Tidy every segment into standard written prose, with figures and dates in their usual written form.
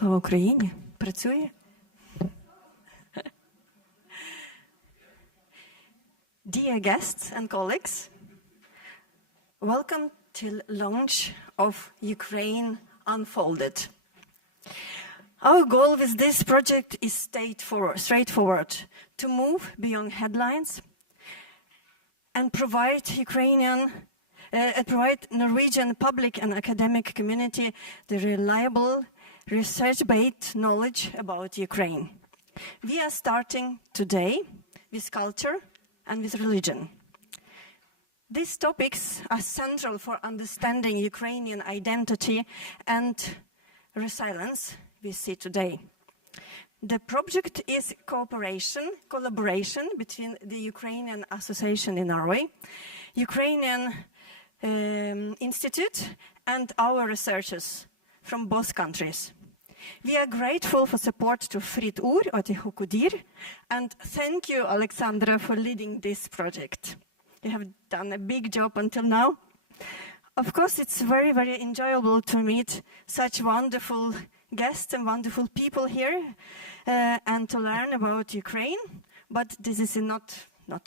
Слава Україні! Працює? Dear guests and colleagues, welcome to launch of Ukraine Unfolded. Our goal with this project is straightforward, to move beyond headlines and provide Norwegian public and academic community the reliable research-based knowledge about Ukraine. We are starting today with culture and with religion. These topics are central for understanding Ukrainian identity and resilience we see today. The project is collaboration between the Ukrainian Association in Norway, Ukrainian Institute, and our researchers from both countries. We are grateful for support to Fritt Ord og til Hokodir, and thank you, Alexandra, for leading this project. You have done a big job until now. Of course, it's very, very enjoyable to meet such wonderful guests and wonderful people here and to learn about Ukraine, but this is not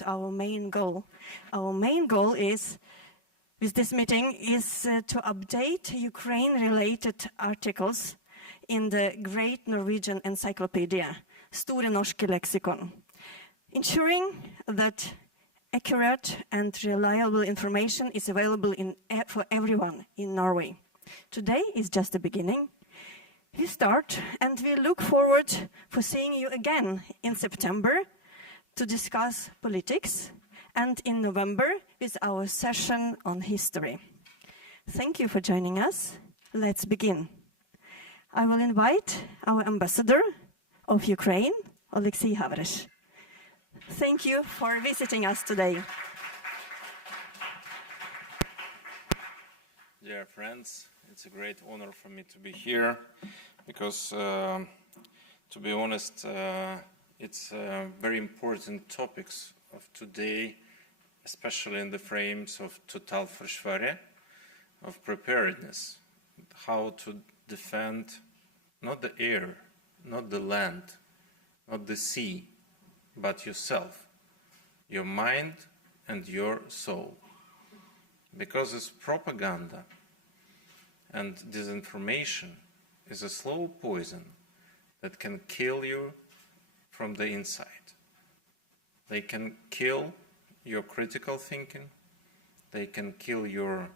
our main goal. Our main goal with this meeting is to update Ukraine-related articles in the Great Norwegian Encyclopedia, Store Norske Leksikon, ensuring that accurate and reliable information is available for everyone in Norway. Today is just the beginning. We start, and we look forward for seeing you again in September to discuss politics, and in November with our session on history. Thank you for joining us. Let's begin. I will invite our ambassador of Ukraine, Oleksiy Havresh. Thank you for visiting us today. Dear friends, it's a great honor for me to be here because, to be honest, it's very important topics of today, especially in the frames of totalforsvaret, of preparedness, how to defend not the air, not the land, not the sea, but yourself, your mind and your soul. Because it's propaganda and disinformation is a slow poison that can kill you from the inside. They can kill your critical thinking, they can kill your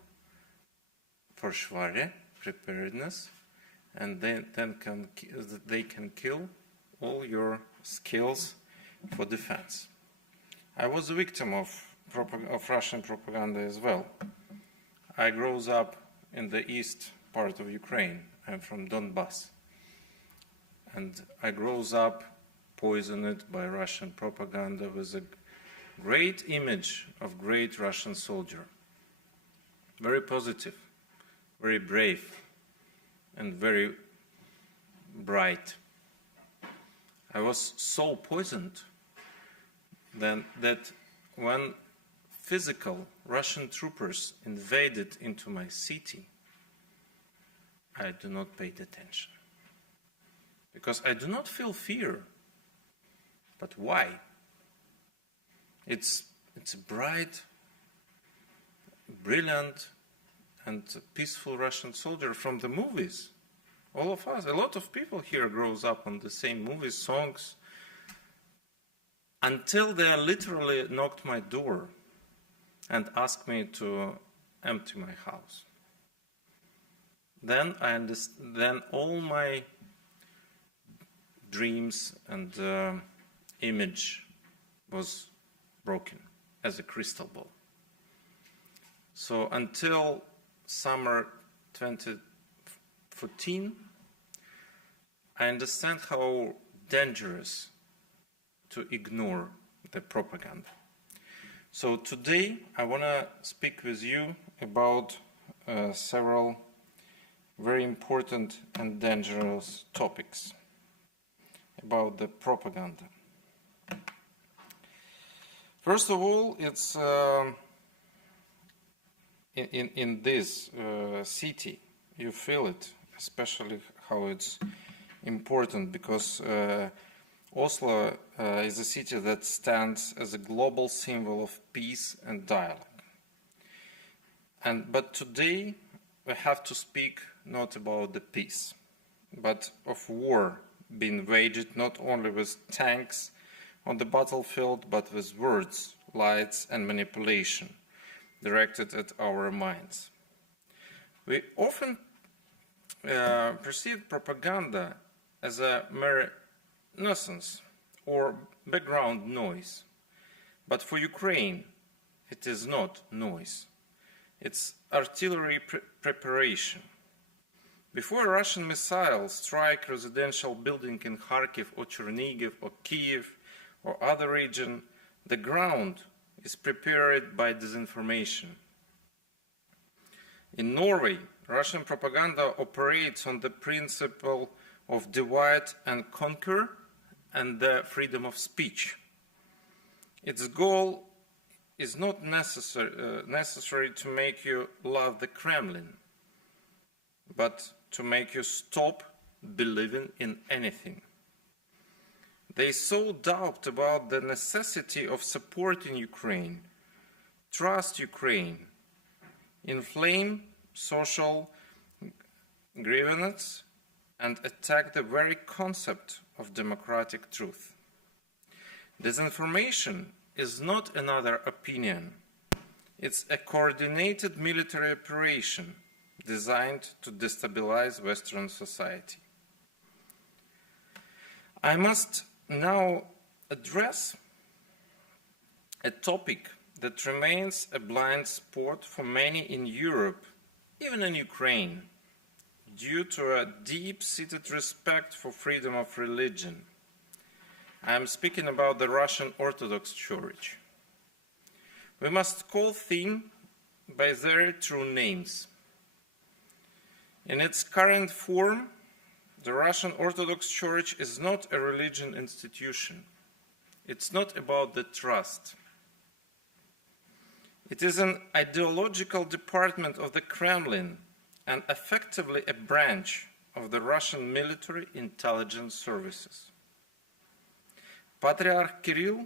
forsvaret, preparedness, and they can kill all your skills for defense. I was a victim of Russian propaganda as well. I grew up in the east part of Ukraine. I'm from Donbass. And I grew up poisoned by Russian propaganda with a great image of great Russian soldier. Very positive, very brave, and very bright. I was so poisoned then that when physical Russian troopers invaded into my city, I do not pay attention. Because I do not feel fear. But why? It's a bright, brilliant, and peaceful Russian soldier from the movies. All of us, a lot of people here grows up on the same movies, songs, until they literally knocked my door and asked me to empty my house. Then then all my dreams and image was broken as a crystal ball. So until summer 2014, I understand how dangerous to ignore the propaganda. So today I want to speak with you about several very important and dangerous topics about the propaganda. First of all, it's in this city, you feel it, especially how it's important because Oslo is a city that stands as a global symbol of peace and dialogue. But today we have to speak not about the peace, but of war being waged not only with tanks on the battlefield, but with words, lies and manipulation directed at our minds. We often perceive propaganda as a mere nuisance or background noise. But for Ukraine, it is not noise. It's artillery preparation. Before Russian missiles strike residential building in Kharkiv or Chernihiv or Kiev or other region, the ground is prepared by disinformation. In Norway, Russian propaganda operates on the principle of divide and conquer and the freedom of speech. Its goal is not necessary to make you love the Kremlin, but to make you stop believing in anything. They sow doubt about the necessity of supporting Ukraine, trust Ukraine, inflame social grievance, and attack the very concept of democratic truth. Disinformation is not another opinion. It's a coordinated military operation designed to destabilize Western society. I must now address a topic that remains a blind spot for many in Europe, even in Ukraine, due to a deep-seated respect for freedom of religion. I am speaking about the Russian Orthodox Church. We must call things by their true names. In its current form, the Russian Orthodox Church is not a religion institution. It's not about the trust. It is an ideological department of the Kremlin and effectively a branch of the Russian military intelligence services. Patriarch Kirill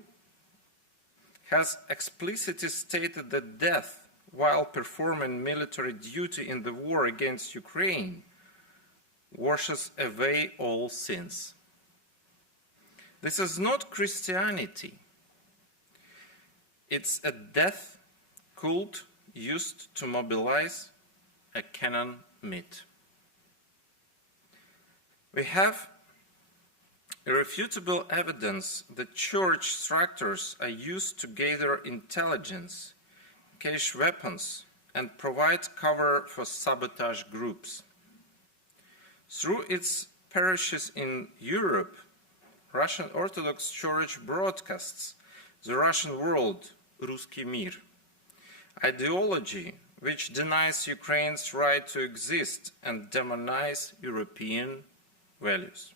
has explicitly stated that death while performing military duty in the war against Ukraine washes away all sins. This is not Christianity. It's a death cult used to mobilize a canon myth. We have irrefutable evidence that church structures are used to gather intelligence, cache weapons, and provide cover for sabotage groups. Through its parishes in Europe, Russian Orthodox Church broadcasts the Russian world, Ruski Mir, ideology which denies Ukraine's right to exist and demonizes European values.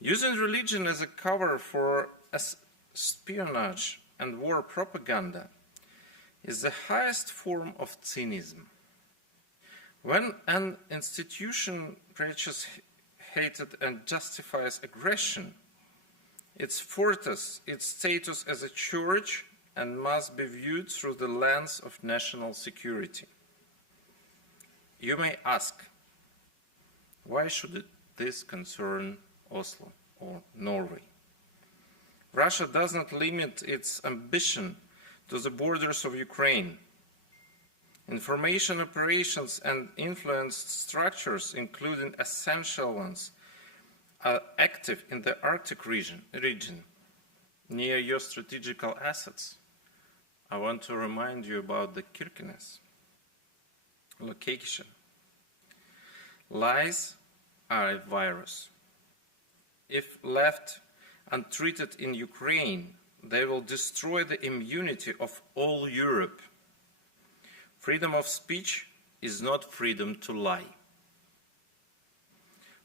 Using religion as a cover for espionage and war propaganda is the highest form of cynicism. When an institution preaches hatred and justifies aggression, it forfeits its status as a church and must be viewed through the lens of national security. You may ask, why should this concern Oslo or Norway? Russia does not limit its ambition to the borders of Ukraine. Information operations and influence structures, including essential ones, are active in the Arctic region near your strategical assets. I want to remind you about the Kirkenes location. Lies are a virus. If left untreated in Ukraine, they will destroy the immunity of all Europe. Freedom of speech is not freedom to lie.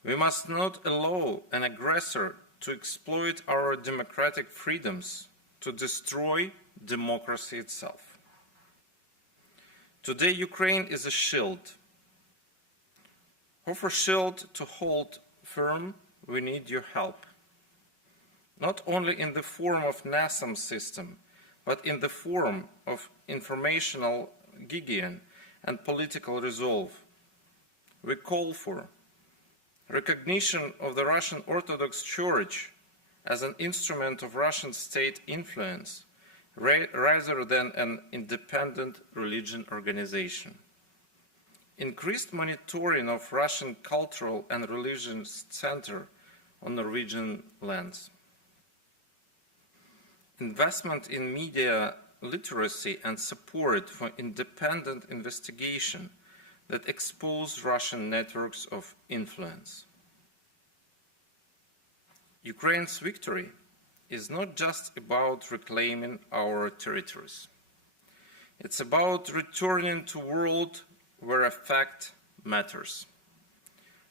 We must not allow an aggressor to exploit our democratic freedoms to destroy democracy itself. Today, Ukraine is a shield. Offer shield to hold firm we need your help. Not only in the form of NASAM system, but in the form of informational gigain and political resolve. We call for recognition of the Russian Orthodox Church as an instrument of Russian state influence rather than an independent religion organization. Increased monitoring of Russian cultural and religious center on Norwegian lands. Investment in media literacy and support for independent investigation that expose Russian networks of influence. Ukraine's victory is not just about reclaiming our territories. It's about returning to a world where a fact matters,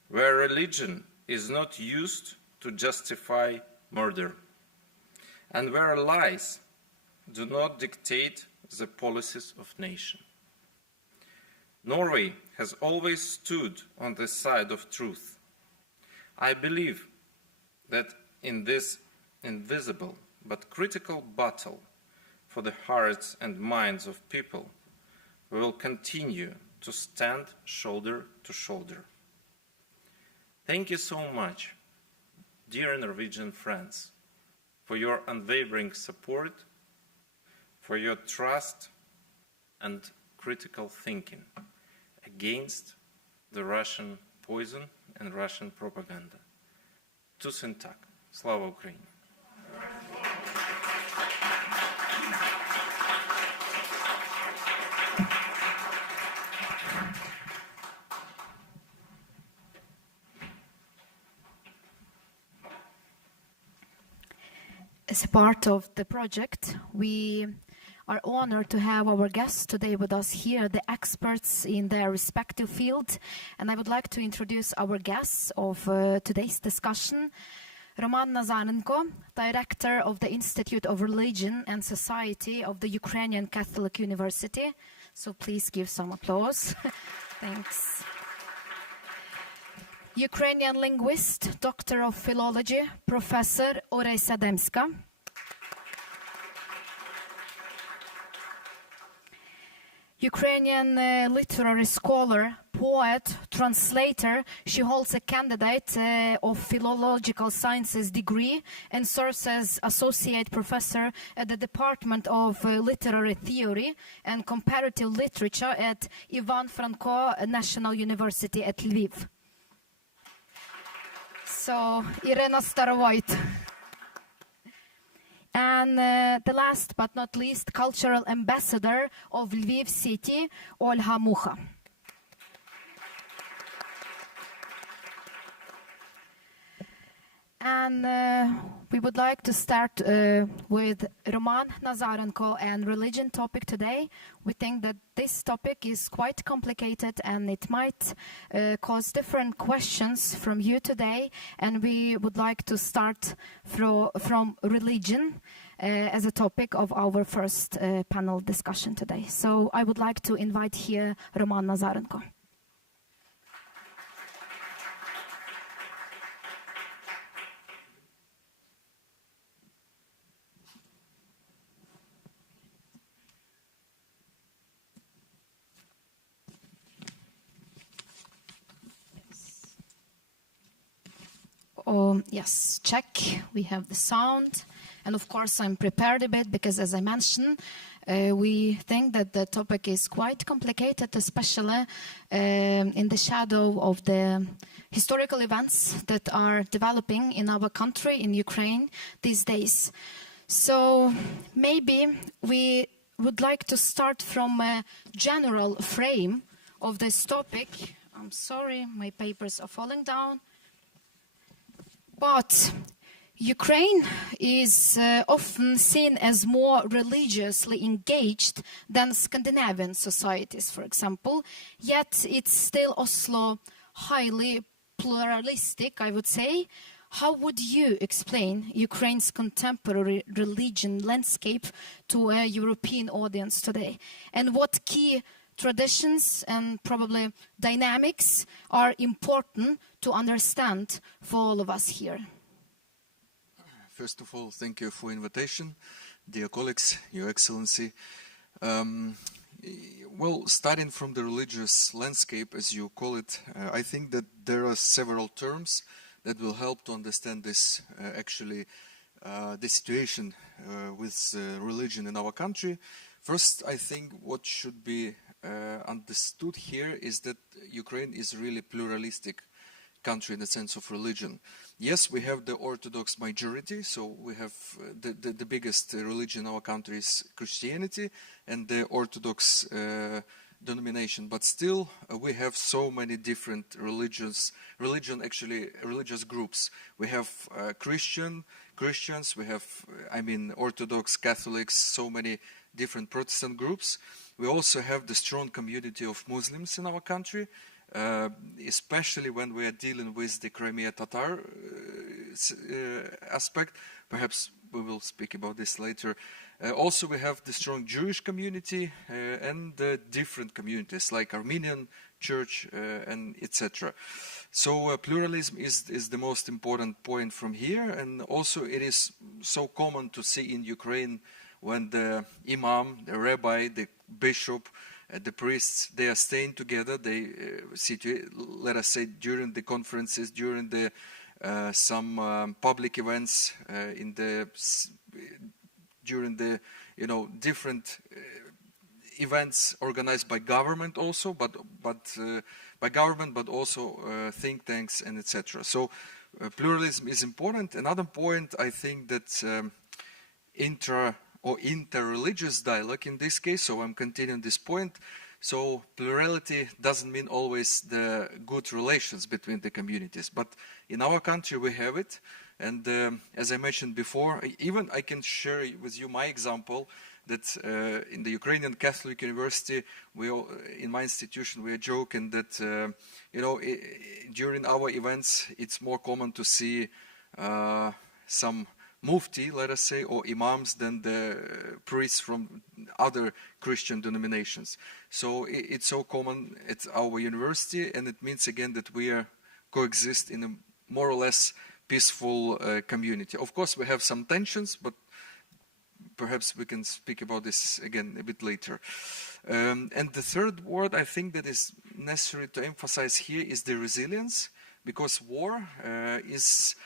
where religion is not used to justify murder, and where lies do not dictate the policies of nation. Norway has always stood on the side of truth. I believe that in this invisible but critical battle for the hearts and minds of people, we will continue to stand shoulder to shoulder. Thank you so much, dear Norwegian friends, for your unwavering support, for your trust and critical thinking against the Russian poison and Russian propaganda. Tusen tak. Slava Ukraini. As a part of the project, we are honored to have our guests today with us here, the experts in their respective field. And I would like to introduce our guests of today's discussion. Roman Nazarenko, Director of the Institute of Religion and Society of the Ukrainian Catholic University. So please give some applause. Thanks. Ukrainian linguist, Doctor of Philology, Professor Oresa Demska. Ukrainian literary scholar, poet, translator. She holds a candidate of philological sciences degree and serves as associate professor at the Department of Literary Theory and Comparative Literature at Ivan Franko National University at Lviv. So, Irena Starovoit. And the last but not least, cultural ambassador of Lviv city, Olha Mucha. And we would like to start with Roman Nazarenko and religion topic today. We think that this topic is quite complicated and it might cause different questions from you today. And we would like to start from religion as a topic of our first panel discussion today. So I would like to invite here Roman Nazarenko. Yes, check. We have the sound. And of course, I'm prepared a bit because, as I mentioned, we think that the topic is quite complicated, especially in the shadow of the historical events that are developing in our country, in Ukraine, these days. So maybe we would like to start from a general frame of this topic. I'm sorry, my papers are falling down. But Ukraine is often seen as more religiously engaged than Scandinavian societies, for example, yet it's still also highly pluralistic, I would say. How would you explain Ukraine's contemporary religion landscape to a European audience today? And what key traditions and probably dynamics are important to understand for all of us here? First of all, thank you for invitation, dear colleagues, Your Excellency. Well, starting from the religious landscape, as you call it, I think that there are several terms that will help to understand this, the situation with religion in our country. First, I think what should be understood here is that Ukraine is really pluralistic country in the sense of religion. Yes, we have the Orthodox majority, so we have the biggest religion in our country is Christianity and the Orthodox denomination, but still we have so many different religious groups. We have Christians, we have Orthodox, Catholics, so many different Protestant groups. We also have the strong community of Muslims in our country, especially when we are dealing with the Crimea Tatar aspect. Perhaps we will speak about this later. Also, we have the strong Jewish community and different communities like Armenian Church and etc. So pluralism is the most important point from here, and also it is so common to see in Ukraine when the imam, the rabbi, the bishop, the priests, they are staying together. They let us say during the conferences, during the some public events, during the different events organized by government also, but also think tanks and etc. So pluralism is important. Another point, I think that interreligious dialogue in this case, so I'm continuing this point. So plurality doesn't mean always the good relations between the communities, but in our country we have it. And as I mentioned before, even I can share with you my example that in the Ukrainian Catholic University, in my institution, we are joking that during our events, it's more common to see some mufti, let us say, or imams than the priests from other Christian denominations. So it's so common at our university, and it means again that we are coexist in a more or less peaceful community. Of course, we have some tensions, but perhaps we can speak about this again a bit later. And the third word I think that is necessary to emphasize here is the resilience, because war is,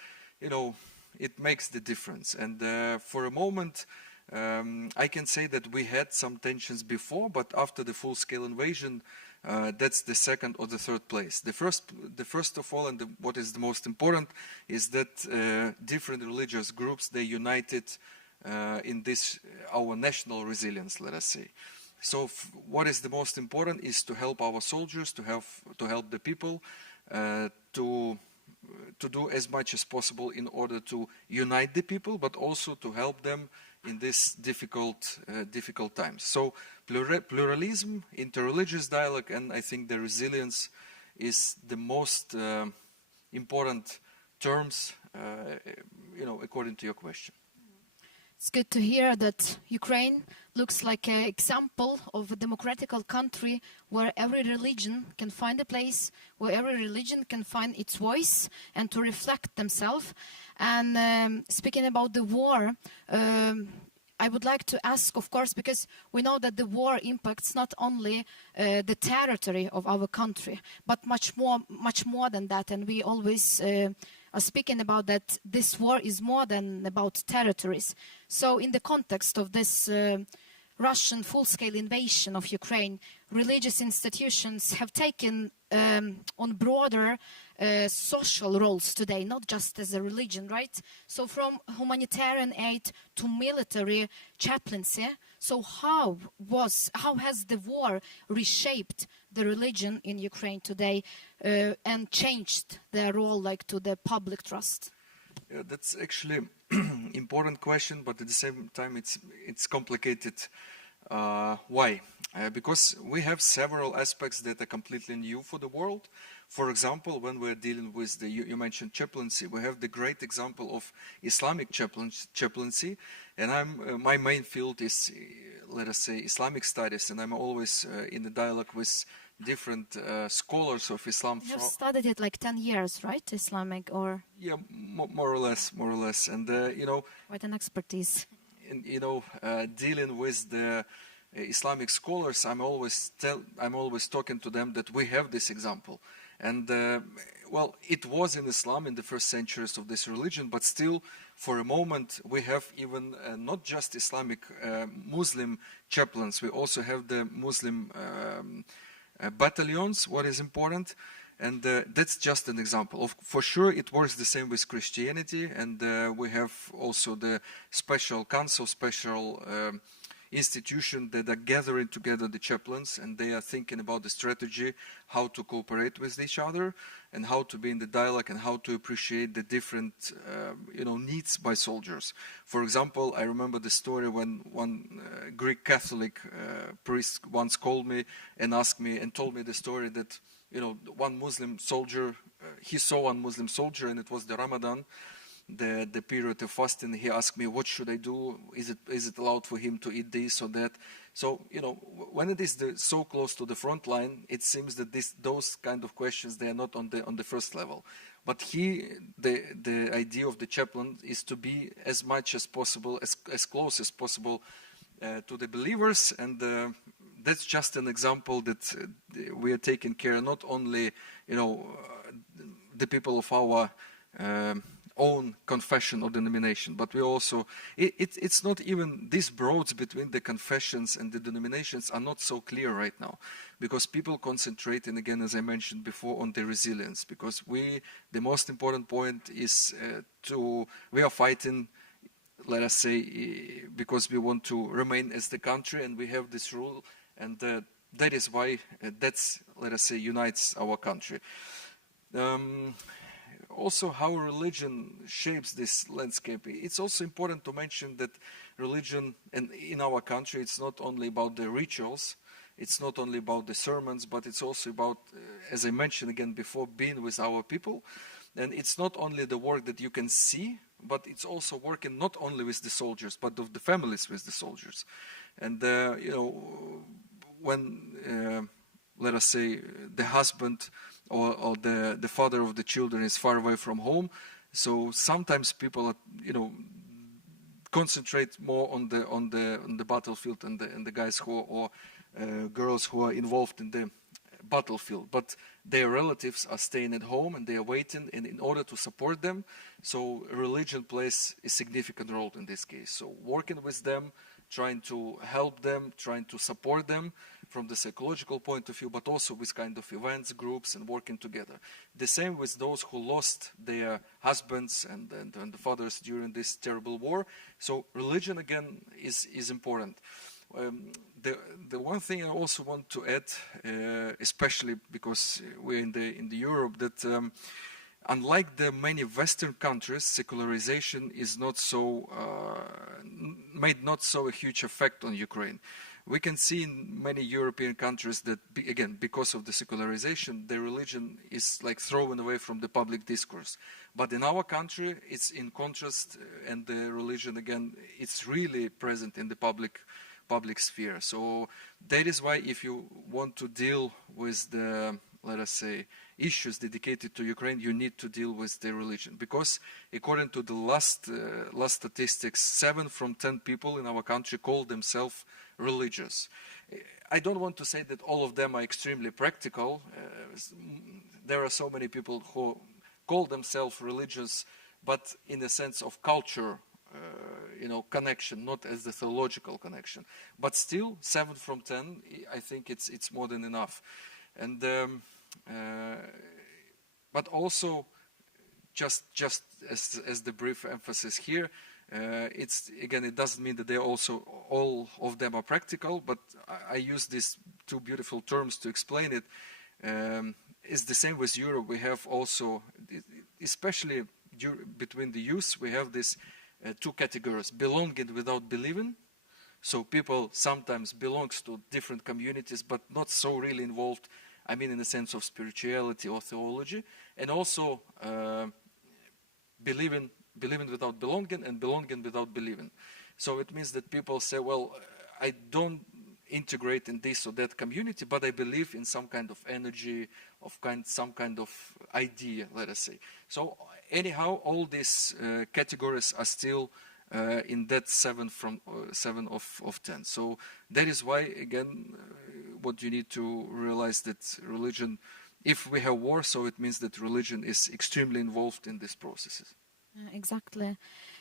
it makes the difference. And for a moment, I can say that we had some tensions before, but after the full-scale invasion, that's the second or the third place. The first of all, and what is the most important, is that different religious groups, they united in this our national resilience, let us say. So what is the most important is to help our soldiers, to help the people, to do as much as possible in order to unite the people, but also to help them in this difficult times. So pluralism, interreligious dialogue, and I think the resilience is the most important terms, according to your question. It's good to hear that Ukraine looks like an example of a democratic country where every religion can find a place, where every religion can find its voice and to reflect themselves. And speaking about the war, I would like to ask, of course, because we know that the war impacts not only the territory of our country, but much more than that. And we always are speaking about that this war is more than about territories. So in the context of this Russian full-scale invasion of Ukraine, religious institutions have taken on broader social roles today, not just as a religion, right? So from humanitarian aid to military chaplaincy. So how has the war reshaped the religion in Ukraine today and changed their role to the public trust? Yeah, that's actually important question, but at the same time it's complicated. Why? Because we have several aspects that are completely new for the world. For example, when we're dealing with you mentioned chaplaincy, we have the great example of Islamic chaplaincy, and my main field is, let us say, Islamic studies, and I'm always in the dialogue with different scholars of Islam. You have studied it like 10 years, right? Islamic or Yeah, more or less, more or less. And you know, quite an expertise. dealing with the Islamic scholars, I'm always talking to them that we have this example. And well, it was in Islam in the first centuries of this religion, but still, for a moment, we have even not just Islamic Muslim chaplains. We also have the Muslim battalions. What is important, and that's just an example. For sure, it works the same with Christianity, and we have also the special council, special institution that are gathering together the chaplains, and they are thinking about the strategy, how to cooperate with each other, and how to be in the dialogue, and how to appreciate the different needs by soldiers. For example, I remember the story when one Greek Catholic priest once called me and asked me and told me the story that one Muslim soldier, he saw one Muslim soldier, and it was the Ramadan, the period of fasting. He asked me, what should I do? Is it allowed for him to eat this or that? So, when it is so close to the front line, it seems that those kind of questions, they are not on the first level. But the idea of the chaplain is to be as much as possible, as close as possible to the believers, and that's just an example that we are taking care not only, the people of our own confession or denomination, but we also, it's not even, these roads between the confessions and the denominations are not so clear right now, because people concentrating, again, as I mentioned before, on the resilience, because the most important point is we are fighting, let us say, because we want to remain as the country, and we have this rule, and that is why that's, let us say, unites our country. Also, how religion shapes this landscape. It's also important to mention that religion, and in our country, it's not only about the rituals, it's not only about the sermons, but it's also about, as I mentioned again before, being with our people. And it's not only the work that you can see, but it's also working not only with the soldiers, but of the families with the soldiers. And, when, let us say, the husband or the father of the children is far away from home, so sometimes people concentrate more on the battlefield and the guys or girls who are involved in the battlefield, but their relatives are staying at home and they are waiting, and in order to support them, so religion plays a significant role in this case. So working with them, trying to help them, trying to support them from the psychological point of view, but also with kind of events, groups, and working together. The same with those who lost their husbands and the fathers during this terrible war. So religion, again, is important. The one thing I also want to add, especially because we're in the Europe, that unlike the many Western countries, secularization is not so made not so a huge effect on Ukraine. We can see in many European countries that, again, because of the secularization, the religion is like thrown away from the public discourse. But in our country, it's in contrast, and the religion, again, it's really present in the public sphere. So that is why, if you want to deal with the, let us say, issues dedicated to Ukraine, you need to deal with the religion, because according to the last statistics, 7 from 10 people in our country call themselves religious. I don't want to say that all of them are extremely practical. There are so many people who call themselves religious, but in the sense of culture, connection, not as the theological connection. But still, 7 from 10, I think it's more than enough. And but also, just as the brief emphasis here, it's, again, it doesn't mean that they're also, all of them are practical, but I use these 2 beautiful terms to explain it. It's the same with Europe. We have also, especially between the youth, we have these 2 categories: belonging without believing. So people sometimes belongs to different communities, but not so really involved, I mean, in the sense of spirituality or theology, and also believing without belonging, and belonging without believing. So it means that people say, well, I don't integrate in this or that community, but I believe in some kind of energy, some kind of idea, let us say. So anyhow, all these categories are still in that 7 of 10. So that is why, again, what you need to realize that religion, if we have war, so it means that religion is extremely involved in these processes. Exactly.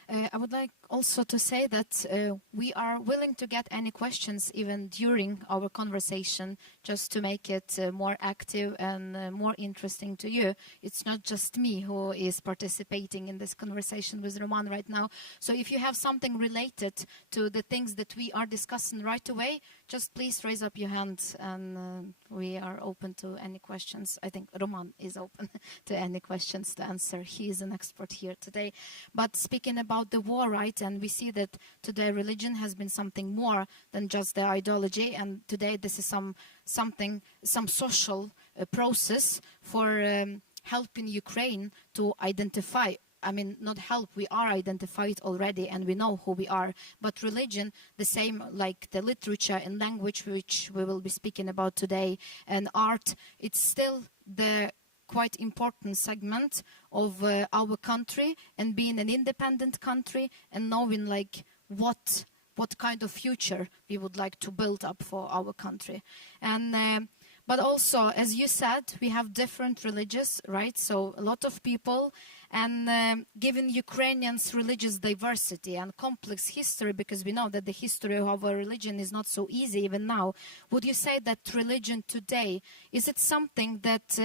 I would like also to say that we are willing to get any questions even during our conversation, just to make it more active and more interesting to you. It's not just me who is participating in this conversation with Roman right now. So if you have something related to the things that we are discussing right away, just please raise up your hand, and we are open to any questions. I think Roman is open to any questions to answer. He is an expert here today. But speaking about the war, right, and we see that today religion has been something more than just the ideology, and today this is some social process for helping Ukraine to identify. I mean, not help, we are identified already and we know who we are. But religion, the same like the literature and language, which we will be speaking about today, and art, it's still the quite important segment of our country, and being an independent country and knowing like what kind of future we would like to build up for our country. And but also, as you said, we have different religions, right? So a lot of people, and given Ukrainians' religious diversity and complex history, because we know that the history of our religion is not so easy even now, would you say that religion today, is it something that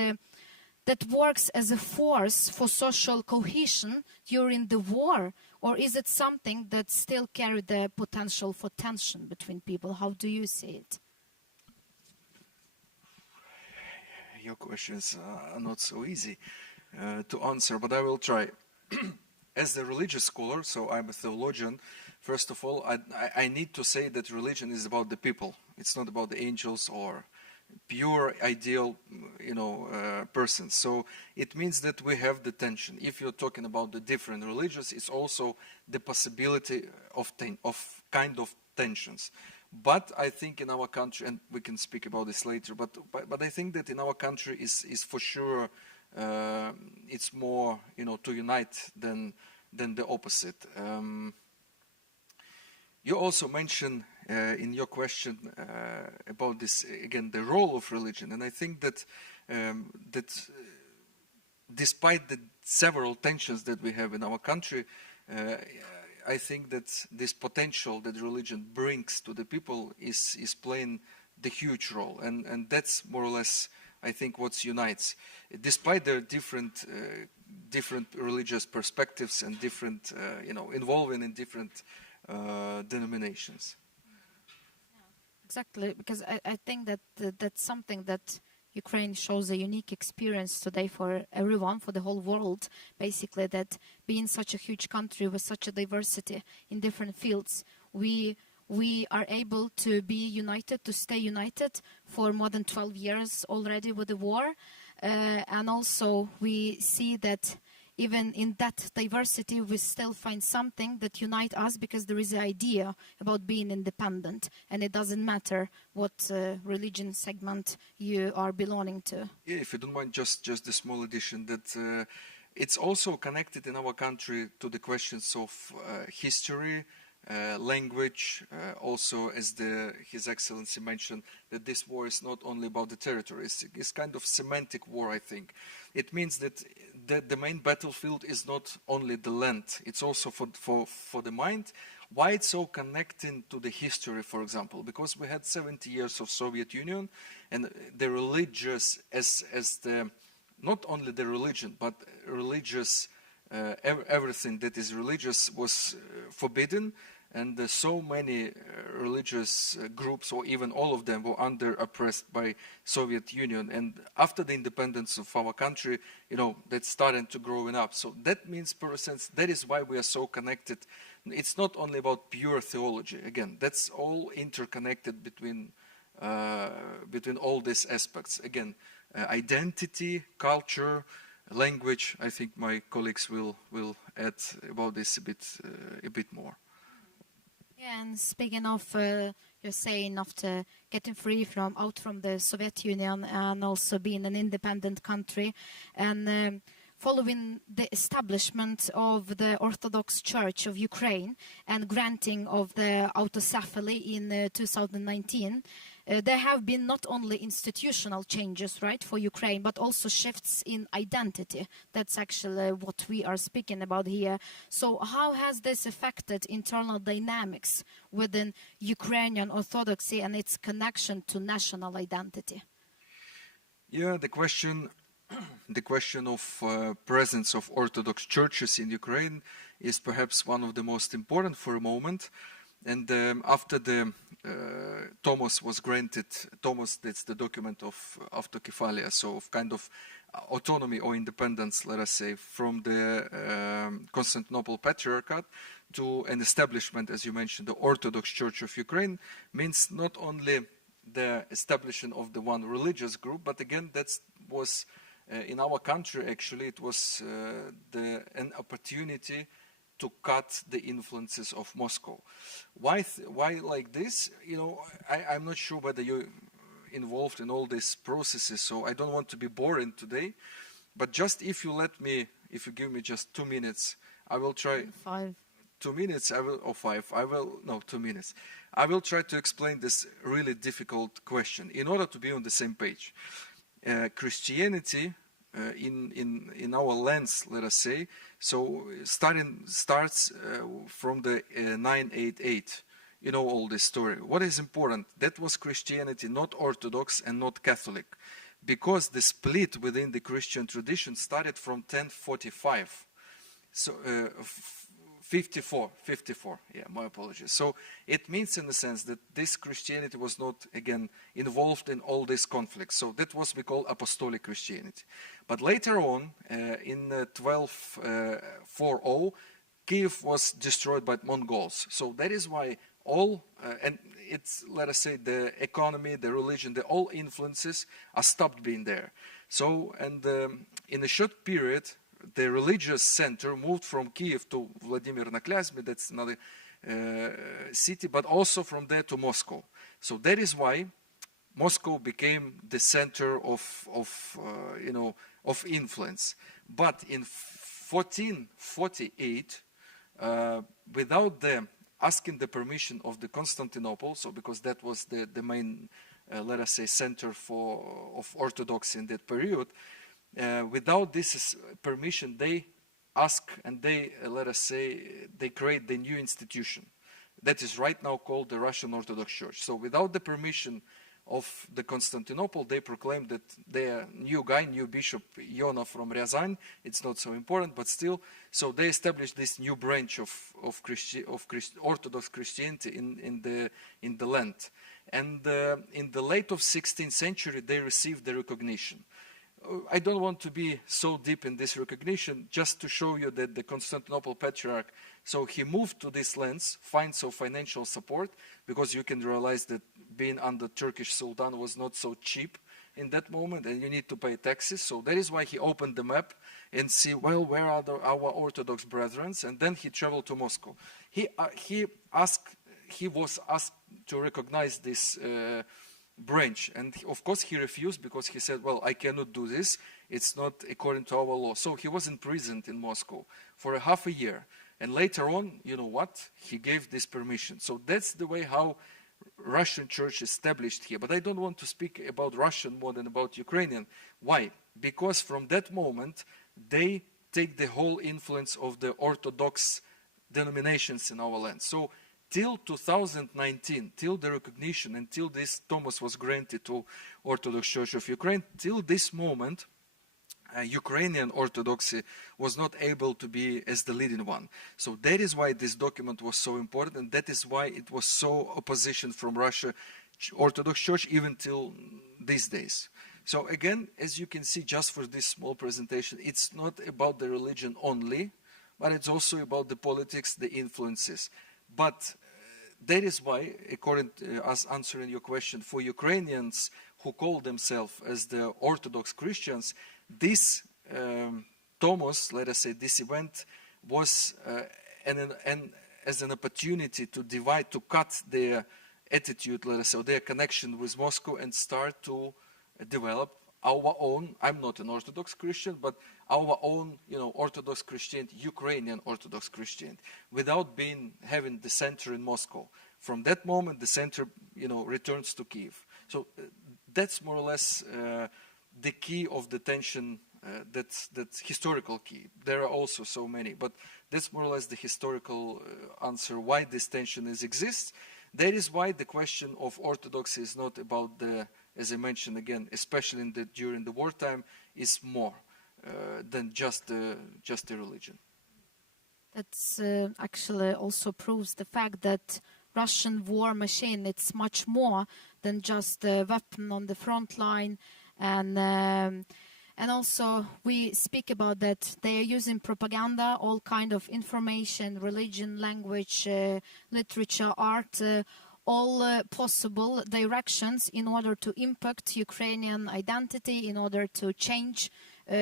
that works as a force for social cohesion during the war, or is it something that still carries the potential for tension between people? How do you see it? Your questions are not so easy to answer, but I will try. As a religious scholar, so I'm a theologian, first of all, I need to say that religion is about the people. It's not about the angels or pure ideal, persons. So it means that we have the tension. If you're talking about the different religions, it's also the possibility of kind of tensions. But I think in our country, and we can speak about this later, but I think that in our country is for sure it's more to unite than the opposite. You also mentioned in your question about this again, the role of religion, and I think that despite the several tensions that we have in our country, I think that this potential that religion brings to the people is playing the huge role, and that's more or less, I think, what unites. Despite their different religious perspectives and different, involving in different denominations. Exactly, because I think that that's something that Ukraine shows a unique experience today for everyone, for the whole world, basically, that being such a huge country with such a diversity in different fields, we are able to be united, to stay united for more than 12 years already with the war. And also we see that even in that diversity, we still find something that unites us, because there is an idea about being independent, and it doesn't matter what religion segment you are belonging to. Yeah, if you don't mind, just the small addition that it's also connected in our country to the questions of history, language, also as His Excellency mentioned, that this war is not only about the territory, it's kind of semantic war, I think. It means that the main battlefield is not only the land, it's also for the mind. Why it's so connecting to the history, for example? Because we had 70 years of Soviet Union, and the religious, as the, not only the religion, but religious, everything that is religious was forbidden, and so many religious groups, or even all of them, were under oppressed by Soviet Union. And after the independence of our country, that's starting to growing up. So that means, per sense, that is why we are so connected. It's not only about pure theology. Again, that's all interconnected between all these aspects. Again, identity, culture, language. I think my colleagues will add about this a bit more. And speaking of, you're saying after getting free out from the Soviet Union and also being an independent country, and following the establishment of the Orthodox Church of Ukraine and granting of the autocephaly in 2019, there have been not only institutional changes, right, for Ukraine, but also shifts in identity. That's actually what we are speaking about here. So how has this affected internal dynamics within Ukrainian Orthodoxy and its connection to national identity? Yeah, the question of presence of Orthodox churches in Ukraine is perhaps one of the most important for a moment. And after the Tomos was granted, Tomos, that's the document of autokephalia, so of kind of autonomy or independence, let us say, from the Constantinople Patriarchate to an establishment, as you mentioned, the Orthodox Church of Ukraine, means not only the establishment of the one religious group, but again, that was in our country, actually, it was an opportunity to cut the influences of Moscow. Why like this? You know, I'm not sure whether you're involved in all these processes, so I don't want to be boring today. But just if you give me just 2 minutes, I will try. 5. 2 minutes, or 5. 2 minutes. I will try to explain this really difficult question in order to be on the same page. Christianity in our lands, let us say, so starts from the 988. You know all this story. What is important? That was Christianity, not Orthodox and not Catholic, because the split within the Christian tradition started from 1045. So 54, yeah, my apologies. So it means in the sense that this Christianity was not, again, involved in all these conflicts. So that was we call apostolic Christianity. But later on, in 1240, Kiev was destroyed by Mongols. So that is why all, and it's, let us say, the economy, the religion, all influences are stopped being there. So, and in a short period, the religious center moved from Kiev to Vladimir na Klyazme, that's another city, but also from there to Moscow. So that is why Moscow became the center of influence. But in 1448, without them asking the permission of the Constantinople, so because that was the main, let us say, center of Orthodoxy in that period, without this permission, they ask and they, let us say, they create the new institution that is right now called the Russian Orthodox Church. So without the permission of the Constantinople, they proclaimed that their new guy, new bishop, Yona from Ryazan, it's not so important, but still, so they established this new branch of Orthodox Christianity in the land. And in the late of 16th century, they received the recognition. I don't want to be so deep in this recognition, just to show you that the Constantinople Patriarch, so he moved to these lands, find some financial support, because you can realize that being under Turkish Sultan was not so cheap in that moment, and you need to pay taxes. So that is why he opened the map and see, well, where are our Orthodox brethren? And then he traveled to Moscow. He was asked to recognize this branch, and of course he refused, because he said, well, I cannot do this, it's not according to our law. So he was imprisoned in Moscow for half a year, and later on, you know what, he gave this permission. So that's the way how Russian church established here. But I don't want to speak about Russian more than about Ukrainian. Why? Because from that moment they take the whole influence of the Orthodox denominations in our land. So till 2019, till the recognition, until this Tomos was granted to Orthodox Church of Ukraine, till this moment, Ukrainian Orthodoxy was not able to be as the leading one. So that is why this document was so important, and that is why it was so opposition from Russia Orthodox Church even till these days. So again, as you can see, just for this small presentation, it's not about the religion only, but it's also about the politics, the influences. But that is why, according to us answering your question, for Ukrainians who call themselves as the Orthodox Christians, this Tomos, let us say, this event was an as an opportunity to divide, to cut their attitude, let us say, or their connection with Moscow, and start to develop our own, I'm not an Orthodox Christian, but our own, Orthodox Christianity, Ukrainian Orthodox Christianity, without having the center in Moscow. From that moment, the center, returns to Kiev. So that's more or less the key of the tension. That's historical key. There are also so many, but that's more or less the historical answer why this tension exists. That is why the question of Orthodoxy is not about as I mentioned again, especially during the wartime, is more than just a religion. That's actually also proves the fact that Russian war machine, it's much more than just a weapon on the front line. And also we speak about that they are using propaganda, all kind of information, religion, language, literature, art, all possible directions in order to impact Ukrainian identity, in order to change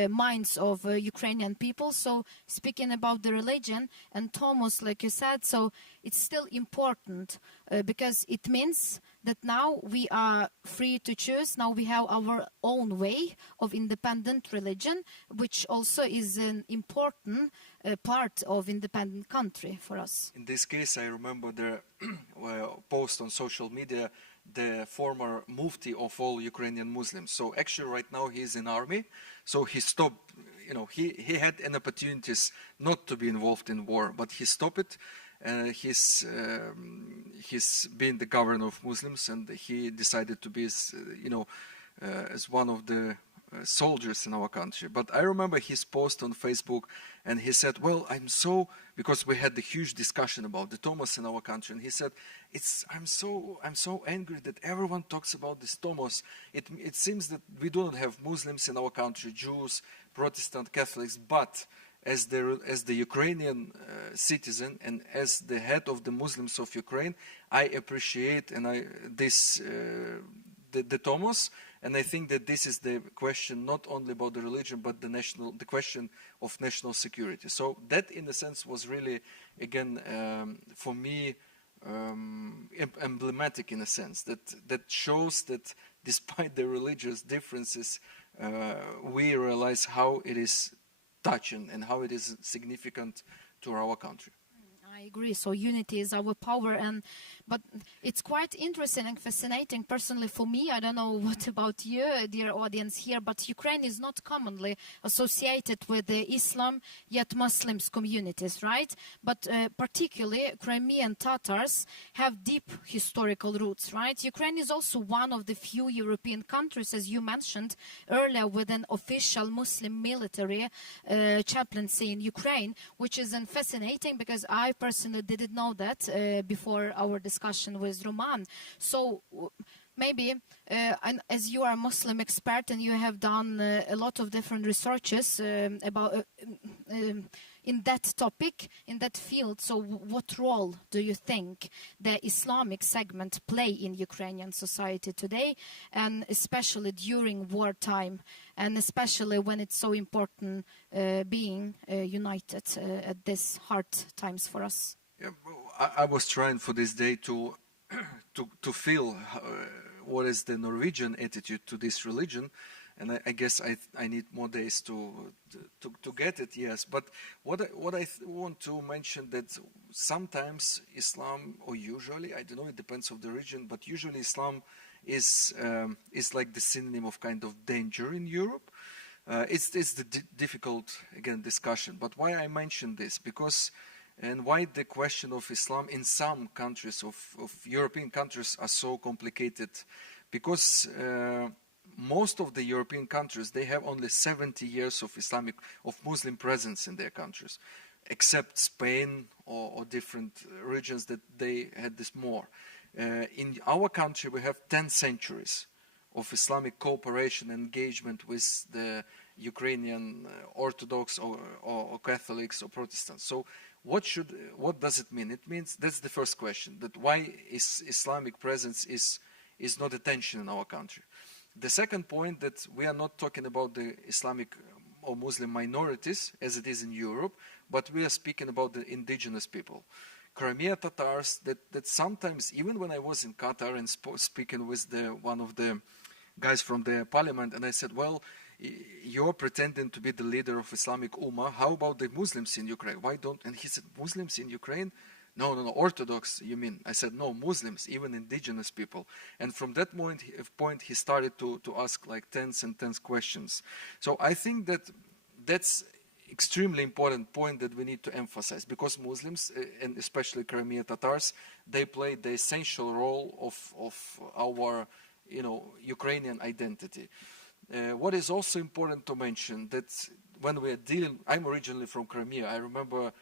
minds of Ukrainian people. So speaking about the religion and Thomas, like you said, so it's still important because it means that now we are free to choose. Now we have our own way of independent religion, which also is an important part of independent country for us. In this case, I remember the post on social media, the former mufti of all Ukrainian Muslims. So actually right now he is in army. So he stopped, he had an opportunities not to be involved in war, but he stopped it. He's been the governor of Muslims, and he decided to be, as one of the soldiers in our country. But I remember his post on Facebook, and he said, well, because we had the huge discussion about the Thomas in our country, and he said, I'm so angry that everyone talks about this Thomas. It seems that we do not have Muslims in our country, Jews, Protestant, Catholics, but as the Ukrainian citizen and as the head of the Muslims of Ukraine, I appreciate the Thomas, and I think that this is the question not only about the religion, but the question of national security. So that, in a sense, was really, again, for me, emblematic in a sense, that shows that despite the religious differences, we realize how it is touching and how it is significant to our country. I agree. So unity is our power, but it's quite interesting and fascinating. Personally, for me, I don't know what about you, dear audience here, but Ukraine is not commonly associated with the Islam yet Muslims communities, right? But particularly Crimean Tatars have deep historical roots, right? Ukraine is also one of the few European countries, as you mentioned earlier, with an official Muslim military chaplaincy in Ukraine, which is fascinating because I personally didn't know that before our discussion with Roman. So maybe, and as you are a Muslim expert and you have done a lot of different researches about in that topic, in that field, so what role do you think the Islamic segment play in Ukrainian society today, and especially during wartime, and especially when it's so important being united at these hard times for us? Yeah, I was trying for this day to feel what is the Norwegian attitude to this religion, and I guess I need more days to get it. Yes, but what I want to mention that sometimes Islam, or usually, I don't know, it depends on the region, but usually Islam is like the synonym of kind of danger in Europe. It's the difficult, again, discussion. But why I mention this? Because, and why the question of Islam in some countries of European countries are so complicated? Because most of the European countries, they have only 70 years of Muslim presence in their countries, except Spain or different regions that they had this more. In our country, we have 10 centuries of Islamic cooperation, engagement with the Ukrainian Orthodox or Catholics or Protestants. So what does it mean? It means, that's the first question, that why is Islamic presence is not a tension in our country. The second point, that we are not talking about the Islamic or Muslim minorities as it is in Europe, but we are speaking about the indigenous people. Crimea Tatars, that sometimes, even when I was in Qatar and speaking with one of the guys from the parliament, and I said, well, you're pretending to be the leader of Islamic Ummah. How about the Muslims in Ukraine? Why don't? And he said, Muslims in Ukraine? No, Orthodox, you mean? I said, no, Muslims, even indigenous people. And from that point, he started to ask like tens and tens questions. So I think that's extremely important point that we need to emphasize, because Muslims, and especially Crimea Tatars, they play the essential role of our, Ukrainian identity. What is also important to mention that when we are dealing, I'm originally from Crimea. I remember,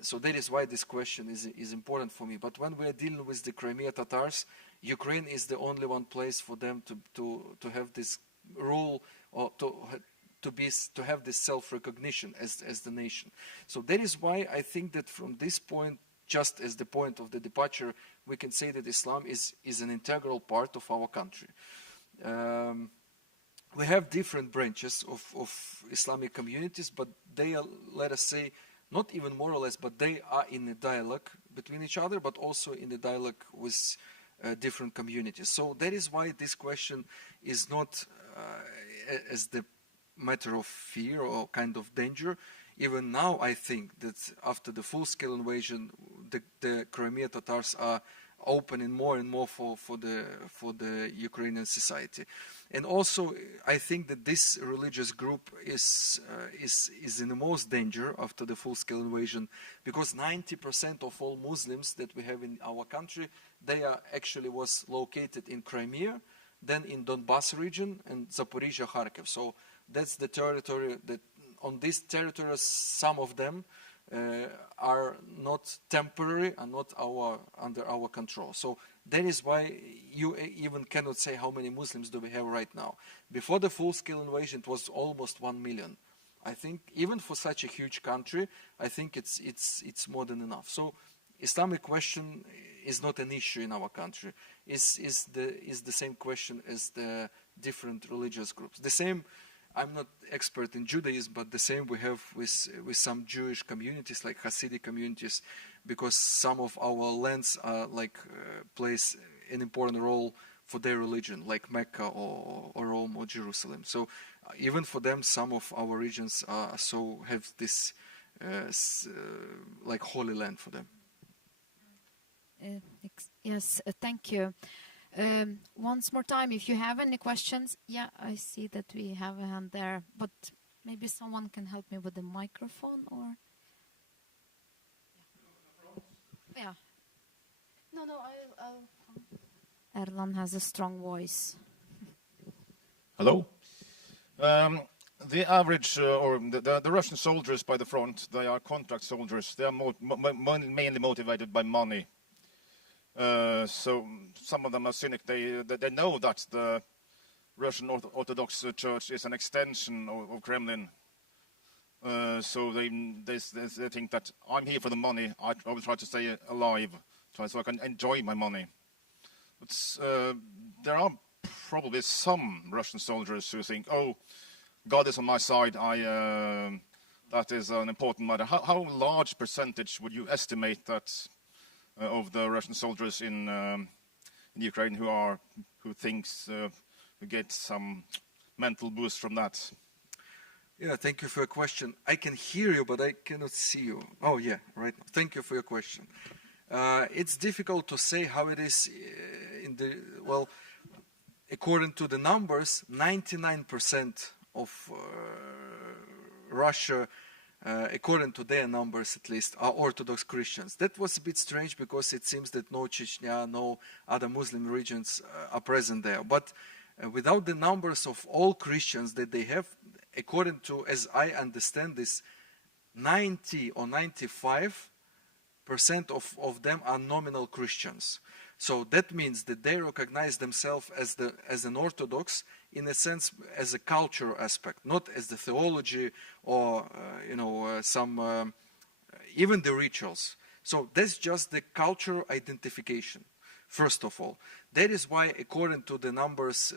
so that is why this question is important for me. But when we are dealing with the Crimea Tatars, Ukraine is the only one place for them to have this rule, or to have this self-recognition as the nation. So that is why I think that from this point, just as the point of the departure, we can say that Islam is an integral part of our country. We have different branches of Islamic communities, but they are, let us say, not even more or less, but they are in a dialogue between each other, but also in a dialogue with different communities. So that is why this question is not as the matter of fear or kind of danger. Even now, I think that after the full-scale invasion, the Crimea Tatars are opening more and more for the Ukrainian society. And also, I think that this religious group is in the most danger after the full-scale invasion, because 90% of all Muslims that we have in our country, they are actually was located in Crimea, then in Donbas region, and Zaporizhia, Kharkiv. So that's the territory that, on these territories, some of them are not temporary and not under our control. So that is why you even cannot say how many Muslims do we have right now. Before the full-scale invasion, it was almost 1 million. I think even for such a huge country, I think it's more than enough. So Islamic question is not an issue in our country. Is the same question as the different religious groups. The same. I'm not expert in Judaism, but the same we have with some Jewish communities, like Hasidic communities, because some of our lands are plays an important role for their religion, like Mecca or Rome or Jerusalem. So even for them, some of our regions have this like holy land for them. Yes, thank you. Once more time, if you have any questions. Yeah, I see that we have a hand there, but maybe someone can help me with the microphone, or... Yeah. No, I'll... Erlan has a strong voice. Hello. The average, or the Russian soldiers by the front, they are contract soldiers. They are mainly motivated by money. So some of them are cynic. They know that the Russian Orthodox Church is an extension of Kremlin. So they think that I'm here for the money. I will try to stay alive, so I can enjoy my money. But there are probably some Russian soldiers who think, oh, God is on my side. That is an important matter. How large percentage would you estimate that of the Russian soldiers in Ukraine who get some mental boost from that? Yeah, thank you for your question. I can hear you, but I cannot see you. Oh yeah, right. Thank you for your question. It's difficult to say how it is according to the numbers, 99% of Russia, according to their numbers at least, are Orthodox Christians. That was a bit strange because it seems that no Chechnya, no other Muslim regions are present there. But without the numbers of all Christians that they have, according to, as I understand this, 90 or 95% of them are nominal Christians. So that means that they recognize themselves as an Orthodox, in a sense, as a cultural aspect, not as the theology or even the rituals. So that's just the cultural identification, first of all. That is why, according to the numbers,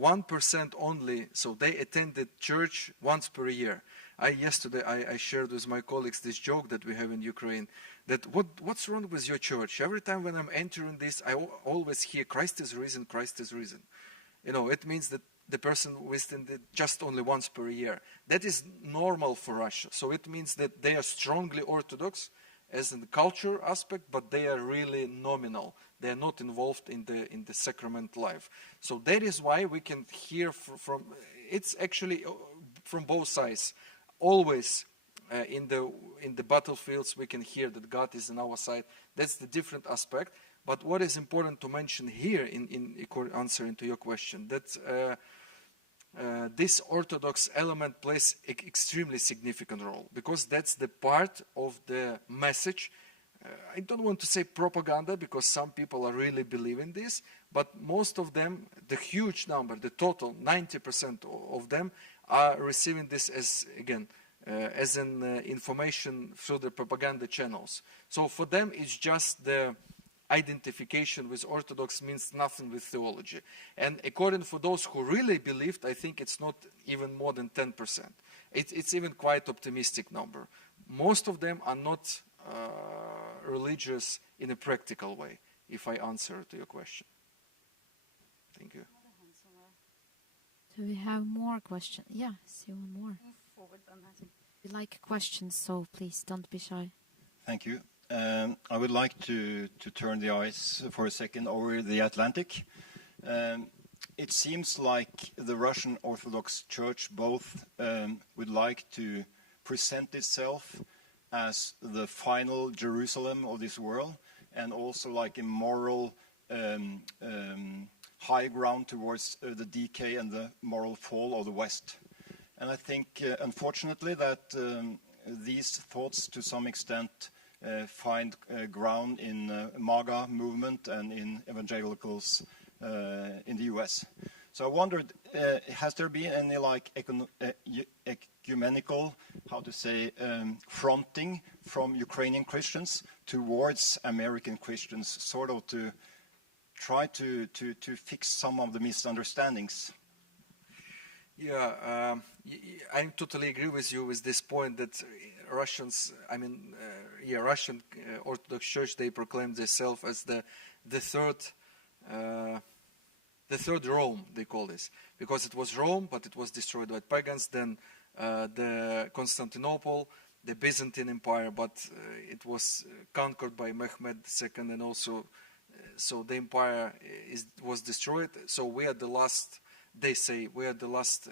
1% only, so they attended church once per year. Yesterday I shared with my colleagues this joke that we have in Ukraine, that what's wrong with your church? Every time when I'm entering this, I always hear Christ is risen, Christ is risen. You know, it means that the person visiting it just only once per year. That is normal for Russia. So it means that they are strongly Orthodox as in the culture aspect, but they are really nominal. They are not involved in the sacrament life. So that is why we can hear from it's actually from both sides. Always in the battlefields we can hear that God is on our side. That's the different aspect. But what is important to mention here in answering to your question, that this Orthodox element plays an extremely significant role, because that's the part of the message. I don't want to say propaganda, because some people are really believing this, but most of them, the huge number, the total 90% of them are receiving this as, again, as an information through the propaganda channels. So for them it's just the identification with Orthodox means nothing with theology. And according for those who really believed, I think it's not even more than 10%. It's even quite optimistic number. Most of them are not religious in a practical way, if I answer to your question. Thank you. Do we have more questions? Yeah, I see one more. We like questions, so please don't be shy. Thank you. I would like to turn the eyes for a second over the Atlantic. It seems like the Russian Orthodox Church both would like to present itself as the final Jerusalem of this world, and also like a moral high ground towards the decay and the moral fall of the West. And I think, unfortunately, that these thoughts to some extent find ground in MAGA movement and in evangelicals in the US. So I wondered, has there been any like ecumenical, how to say, fronting from Ukrainian Christians towards American Christians, sort of to try to fix some of the misunderstandings? Yeah, I totally agree with you with this point that Russians, Russian Orthodox Church, they proclaim themselves as the third Rome, they call this, because it was Rome, but it was destroyed by pagans. Then the Constantinople, the Byzantine Empire, but it was conquered by Mehmed II, and also so the empire was destroyed. So we are the last. They say we are the last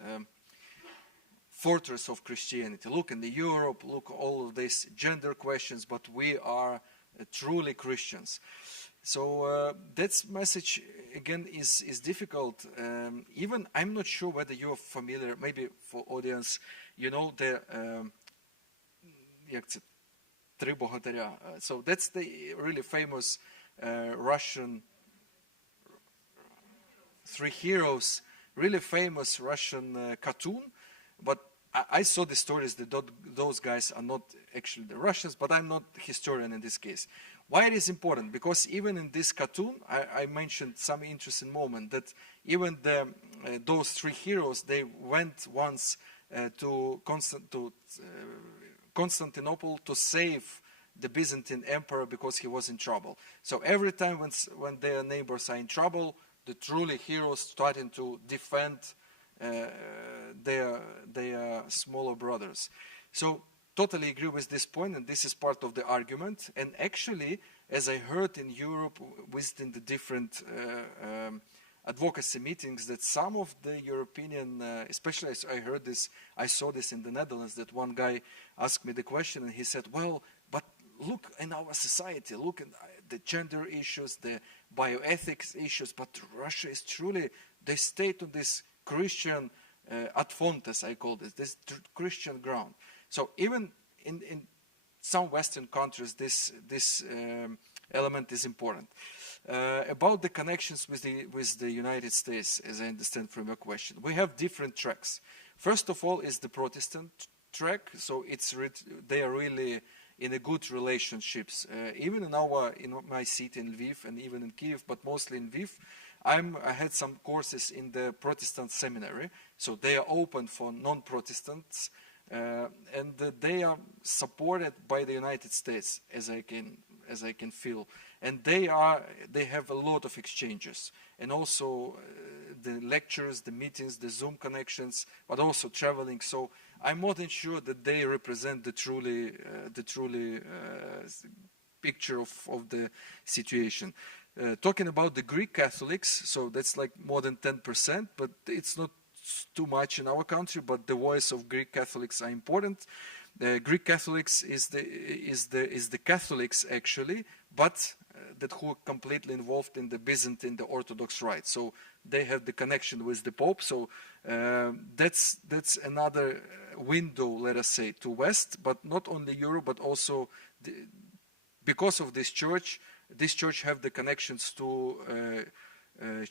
fortress of Christianity. Look in the Europe, look all of these gender questions, but we are truly Christians. So that message again is difficult. Even I'm not sure whether you are familiar. Maybe for audience, you know the Три богатыря. So that's the really famous Russian Three Heroes. Really famous Russian cartoon, but I saw the stories that those guys are not actually the Russians, but I'm not historian in this case. Why it is important? Because even in this cartoon, I mentioned some interesting moment that even those three heroes, they went once to Constantinople to save the Byzantine emperor because he was in trouble. So every time when their neighbors are in trouble, the truly heroes starting to defend their smaller brothers. So totally agree with this point, and this is part of the argument. And actually, as I heard in Europe, visiting the different advocacy meetings, that some of the European, especially as I saw this in the Netherlands, that one guy asked me the question, and he said, well, but look in our society, look at the gender issues, the bioethics issues, but Russia is truly, they stayed on this Christian ad fontes, I call this Christian ground. So even in some Western countries, this element is important. About the connections with the United States, as I understand from your question, we have different tracks. First of all is the Protestant track, so they are really in a good relationships. Even in my city in Lviv and even in Kiev, but mostly in Lviv, I had some courses in the Protestant seminary, so they are open for non-Protestants. and they are supported by the United States, as I can feel, and they have a lot of exchanges, and also the lectures, the meetings, the Zoom connections, but also traveling. So I'm more than sure that they represent the truly picture of the situation. Talking about the Greek Catholics, so that's like more than 10%, but it's not too much in our country, but the voice of Greek Catholics are important. Greek Catholics is the Catholics actually, but that who are completely involved in the Byzantine, the Orthodox rite. So they have the connection with the Pope. So that's another window, let us say, to West, but not only Europe, but also because of this church have the connections to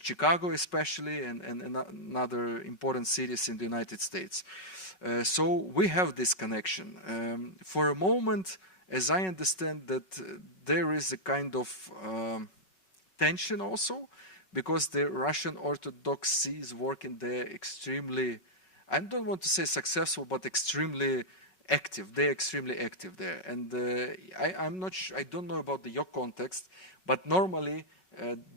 Chicago especially, and another important cities in the United States. So we have this connection. For a moment, as I understand that there is a kind of tension also, because the Russian Orthodoxy is working there extremely, I don't want to say successful, but extremely active. They're extremely active there. And I'm not I don't know about your context, but normally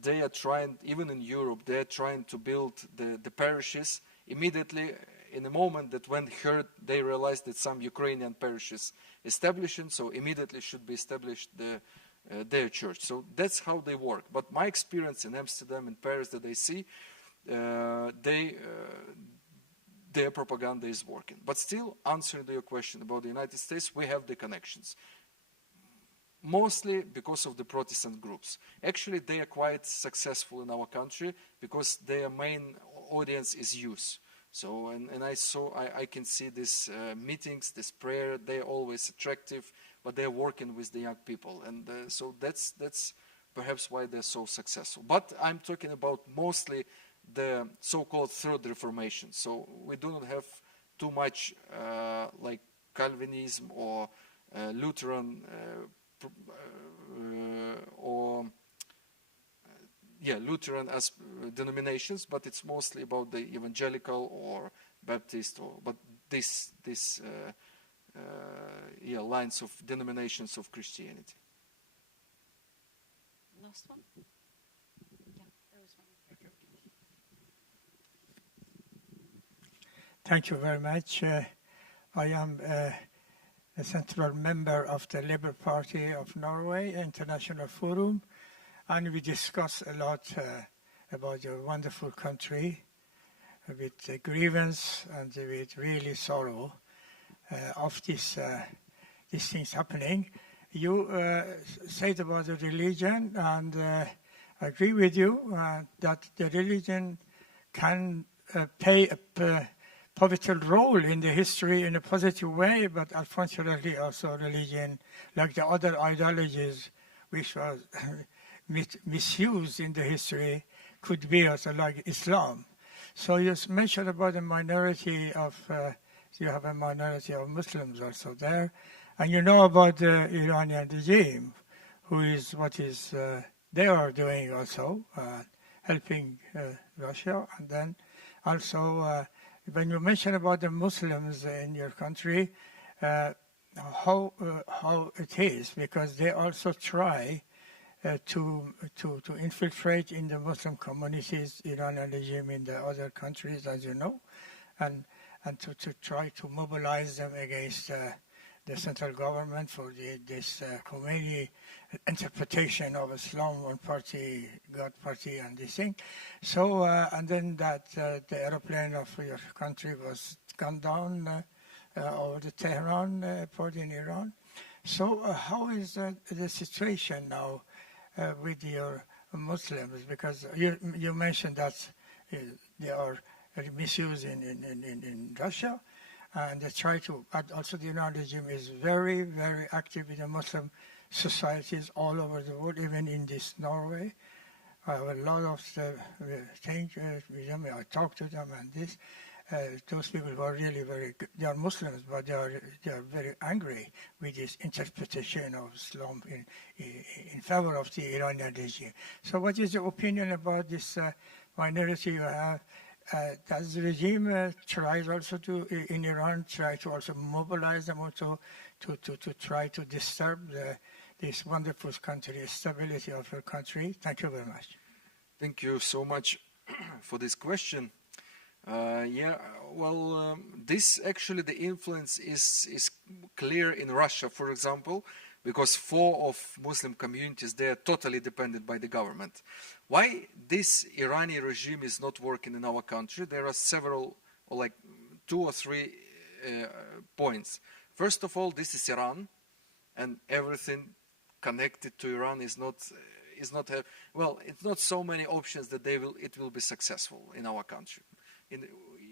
they are trying, even in Europe, they are trying to build the parishes immediately in the moment that when heard, they realized that some Ukrainian parishes establishing, so immediately should be established their church. So that's how they work. But my experience in Amsterdam and Paris that I see, their propaganda is working. But still, answering to your question about the United States, we have the connections. Mostly because of the Protestant groups. Actually, they are quite successful in our country because their main audience is youth. So, and I can see these meetings, this prayer, they're always attractive, but they're working with the young people. And so that's perhaps why they're so successful. But I'm talking about mostly the so-called Third Reformation. So we do not have too much like Calvinism or Lutheran Lutheran as denominations, but it's mostly about the evangelical or Baptist, but this lines of denominations of Christianity. Last one. Yeah, there was one. Thank you very much. I am a central member of the Labour Party of Norway International Forum, and we discuss a lot about your wonderful country with grievance and with really sorrow of these things happening. You said about the religion, and I agree with you that the religion can play a pivotal role in the history in a positive way, but unfortunately also religion, like the other ideologies which was misused in the history, could be also like Islam. So you mentioned about the minority of, you have a minority of Muslims also there, and you know about the Iranian regime, they are doing also, helping Russia, and then also when you mention about the Muslims in your country, how it is, because they also try to infiltrate in the Muslim communities, Iranian regime in the other countries, as you know, and to try to mobilize them against the central government for this Khomeini interpretation of Islam, one party, God party, and this thing. So, and then that the aeroplane of your country was gone down over the Tehran port in Iran. So how is the situation now with your Muslims? Because you mentioned that they are misused in Russia, and they try to, but also the Iran regime is very, very active in the Muslim societies all over the world, even in this Norway. I have a lot of things with them. I talk to them, and this. Those people who are really very good. They are Muslims, but they are very angry with this interpretation of Islam in favor of the Iranian regime. So what is your opinion about this minority you have does the regime try also to, in Iran, try to also mobilize them also to try to disturb this wonderful country, stability of your country? Thank you very much. Thank you so much for this question. This actually, the influence is clear in Russia, for example, because 4 of Muslim communities, they are totally dependent by the government. Why this Iranian regime is not working in our country? There are several, or like 2 or 3 points. First of all, this is Iran, and everything connected to Iran is not it's not so many options that it will be successful in our country.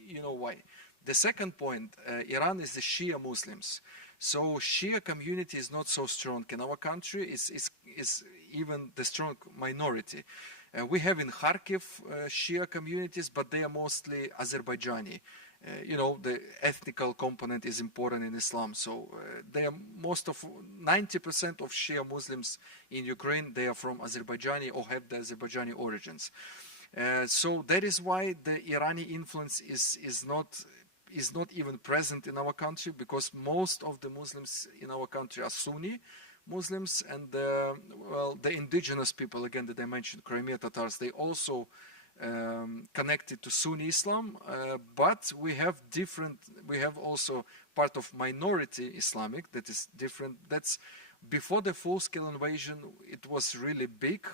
You know why? The second point, Iran is the Shia Muslims. So Shia community is not so strong in our country. Is even the strong minority. We have in Kharkiv Shia communities, but they are mostly Azerbaijani. The ethnical component is important in Islam. So they are 90% of Shia Muslims in Ukraine, they are from Azerbaijani or have the Azerbaijani origins. So that is why the Iranian influence is not even present in our country, because most of the Muslims in our country are Sunni Muslims, and the indigenous people, again, that I mentioned, Crimea Tatars, they also connected to Sunni Islam, but we have also part of minority Islamic that is different. That's before the full-scale invasion, it was really big.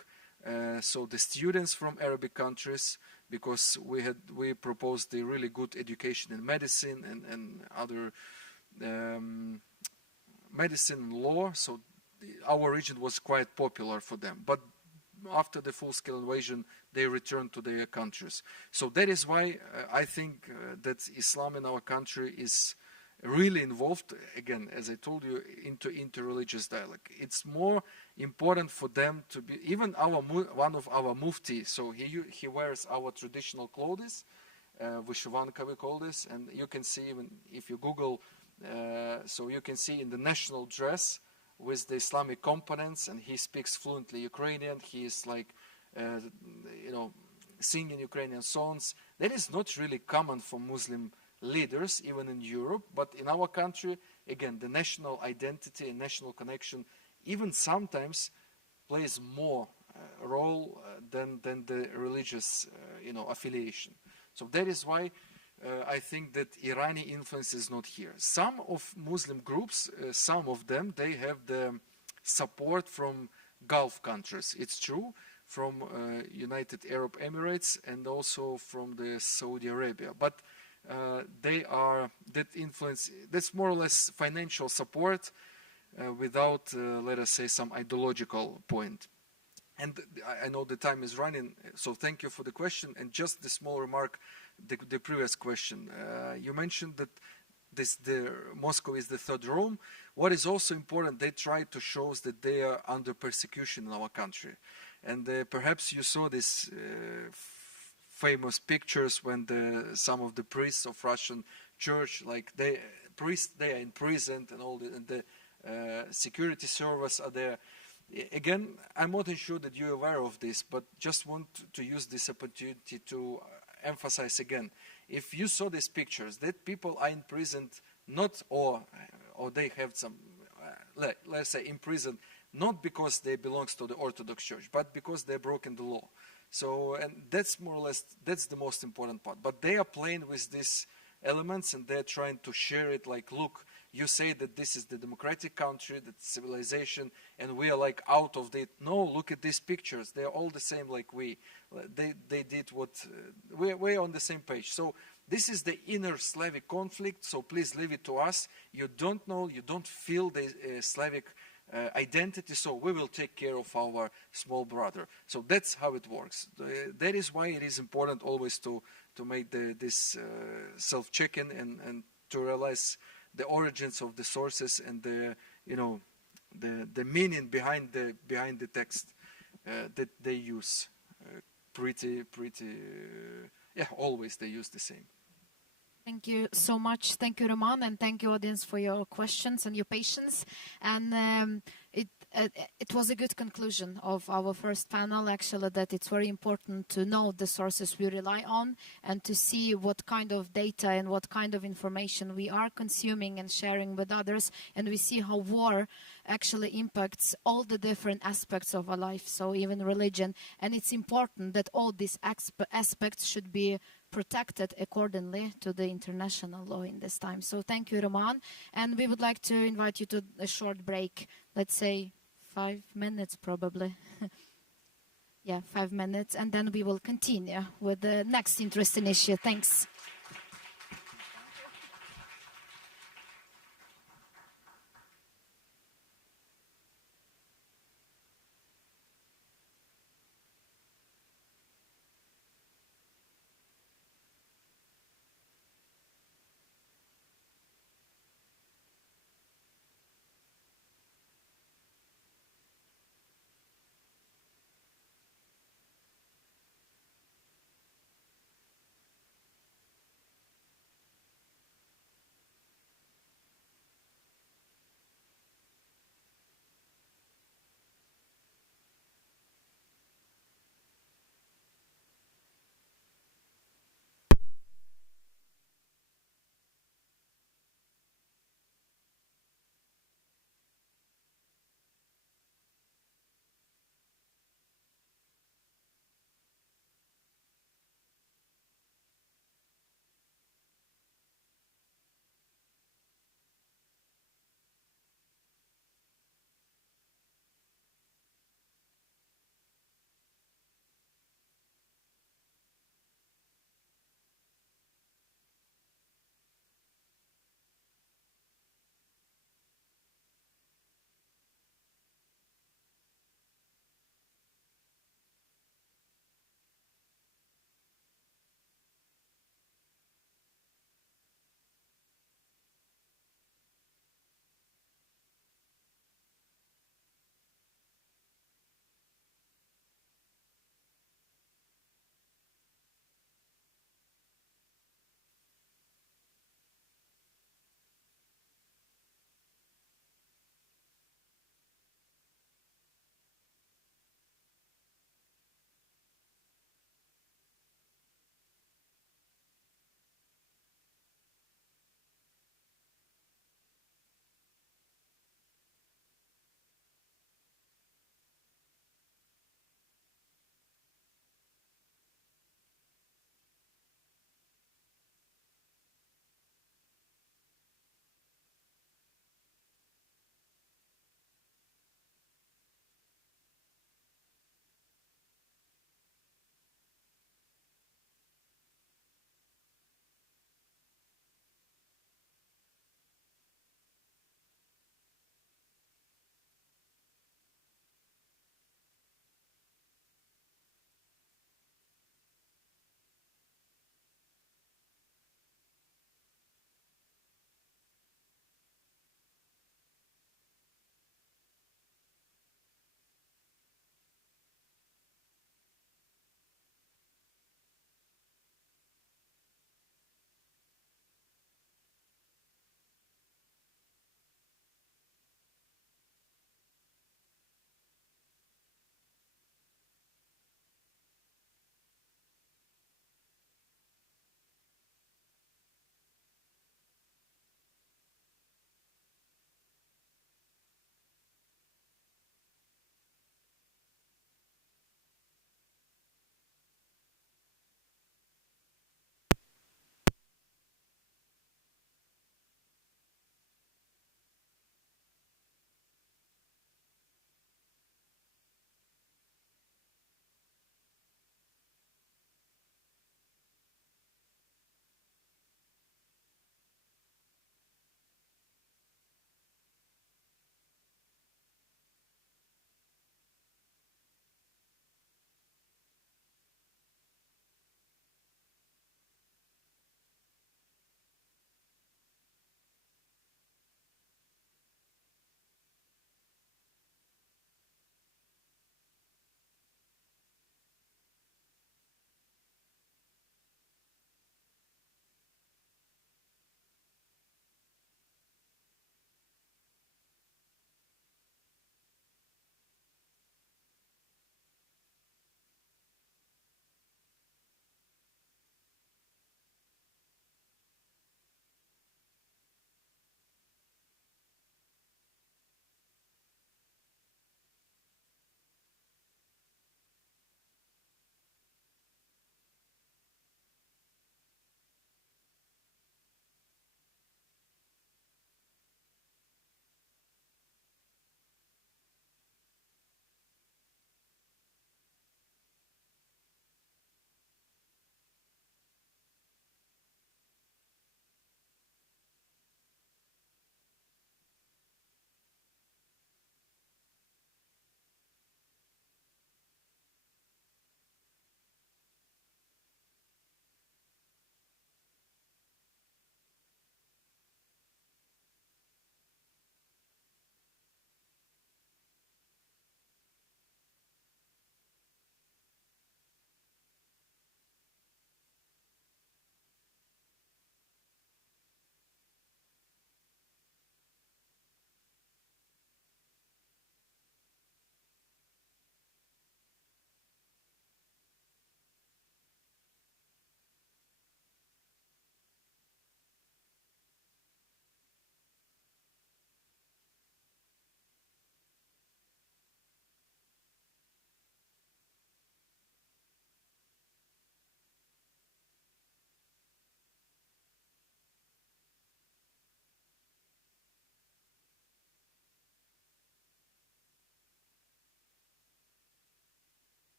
So the students from Arabic countries, because we proposed a really good education in medicine and other medicine and law, so our region was quite popular for them. But after the full-scale invasion, they returned to their countries. So that is why I think that Islam in our country is really involved, again, as I told you, into interreligious dialogue. It's more important for them to be, even one of our mufti, so he wears our traditional clothes, Vyshivanka we call this, and you can see, even if you Google, so you can see in the national dress with the Islamic components, and he speaks fluently Ukrainian. He is like, singing Ukrainian songs. That is not really common for Muslim leaders, even in Europe, but in our country, again, the national identity and national connection even sometimes plays more role than the religious, affiliation. So that is why I think that Iranian influence is not here. Some of Muslim groups, some of them, they have the support from Gulf countries. It's true, from United Arab Emirates and also from the Saudi Arabia. But that influence, that's more or less financial support without, let us say, some ideological point. And I know the time is running, so thank you for the question. And just the small remark, the previous question. You mentioned that Moscow is the third Rome. What is also important, they try to show that they are under persecution in our country. And perhaps you saw this famous pictures when some of the priests of Russian church, like they are imprisoned, and all the security service are there. Again, I'm not sure that you're aware of this, but just want to use this opportunity to emphasize again. If you saw these pictures, that people are imprisoned not or they have some, let's say, imprisoned not because they belong to the Orthodox Church, but because they've broken the law. So, and that's more or less, that's the most important part. But they are playing with these elements, and they're trying to share it like, look, you say that this is the democratic country, that civilization, and we are like out of it. No, look at these pictures. They're all the same like we. They did what, we're on the same page. So this is the inner Slavic conflict, so please leave it to us. You don't know, you don't feel the Slavic identity, so we will take care of our small brother. So that's how it works. That is why it is important always to make this self-check-in and to realize the origins of the sources and the meaning behind the text that they use. Always they use the same. Thank you so much. Thank you, Roman, and thank you, audience, for your questions and your patience. And it was a good conclusion of our first panel, actually, that it's very important to know the sources we rely on and to see what kind of data and what kind of information we are consuming and sharing with others. And we see how war actually impacts all the different aspects of our life, so even religion. And it's important that all these aspects should be protected accordingly to the international law in this time. So thank you, Roman. And we would like to invite you to a short break, let's say 5 minutes probably. Yeah, 5 minutes, and then we will continue with the next interesting issue. Thanks.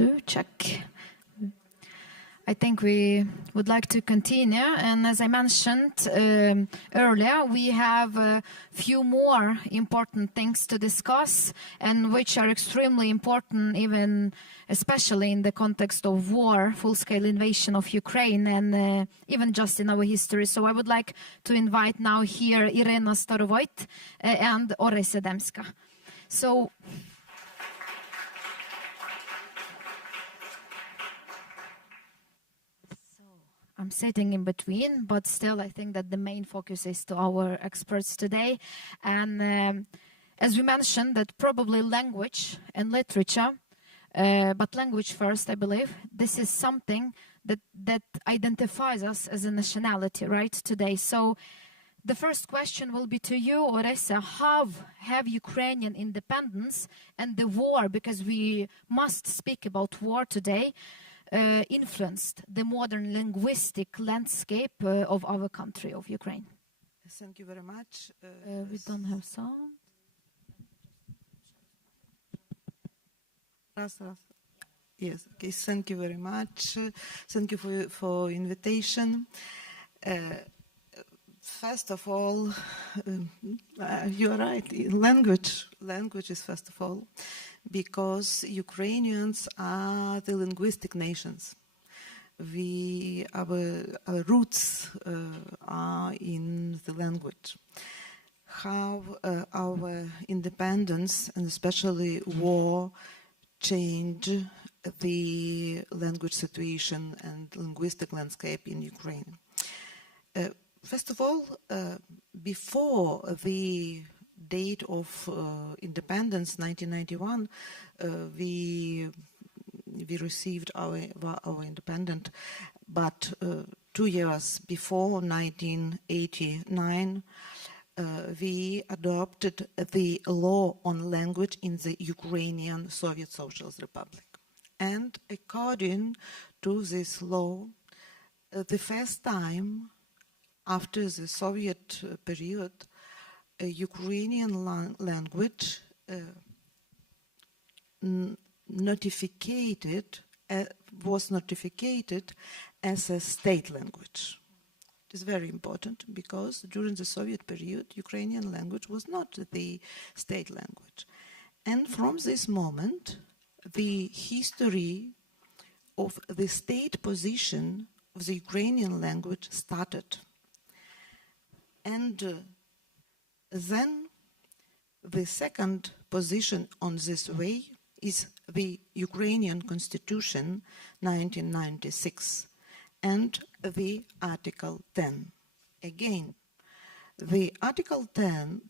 2, check. I think we would like to continue, and as I mentioned earlier, we have a few more important things to discuss, and which are extremely important, even especially in the context of war, full-scale invasion of Ukraine, and even just in our history. So I would like to invite now here Irena Starovoit and Oresa Demska. So. I'm sitting in between, but still I think that the main focus is to our experts today. And as we mentioned, that probably language and literature, but language first, I believe, this is something that identifies us as a nationality, right, today. So the first question will be to you, Oresa. How have Ukrainian independence and the war, because we must speak about war today, influenced the modern linguistic landscape of our country, of Ukraine? Thank you very much. We don't have sound. Yes, okay, thank you very much. Thank you for invitation. First of all, you're right, language is first of all, because Ukrainians are the linguistic nations. Our roots are in the language. How our independence, and especially war, change the language situation and linguistic landscape in Ukraine. First of all, before the date of independence, 1991, we received our independence, but 2 years before, 1989, we adopted the law on language in the Ukrainian Soviet Socialist Republic. And according to this law, the first time after the Soviet period, Ukrainian language was notified as a state language. It is very important because during the Soviet period, Ukrainian language was not the state language. And from this moment, the history of the state position of the Ukrainian language started. And then the second position on this way is the Ukrainian Constitution 1996 and the Article 10. Again, the Article 10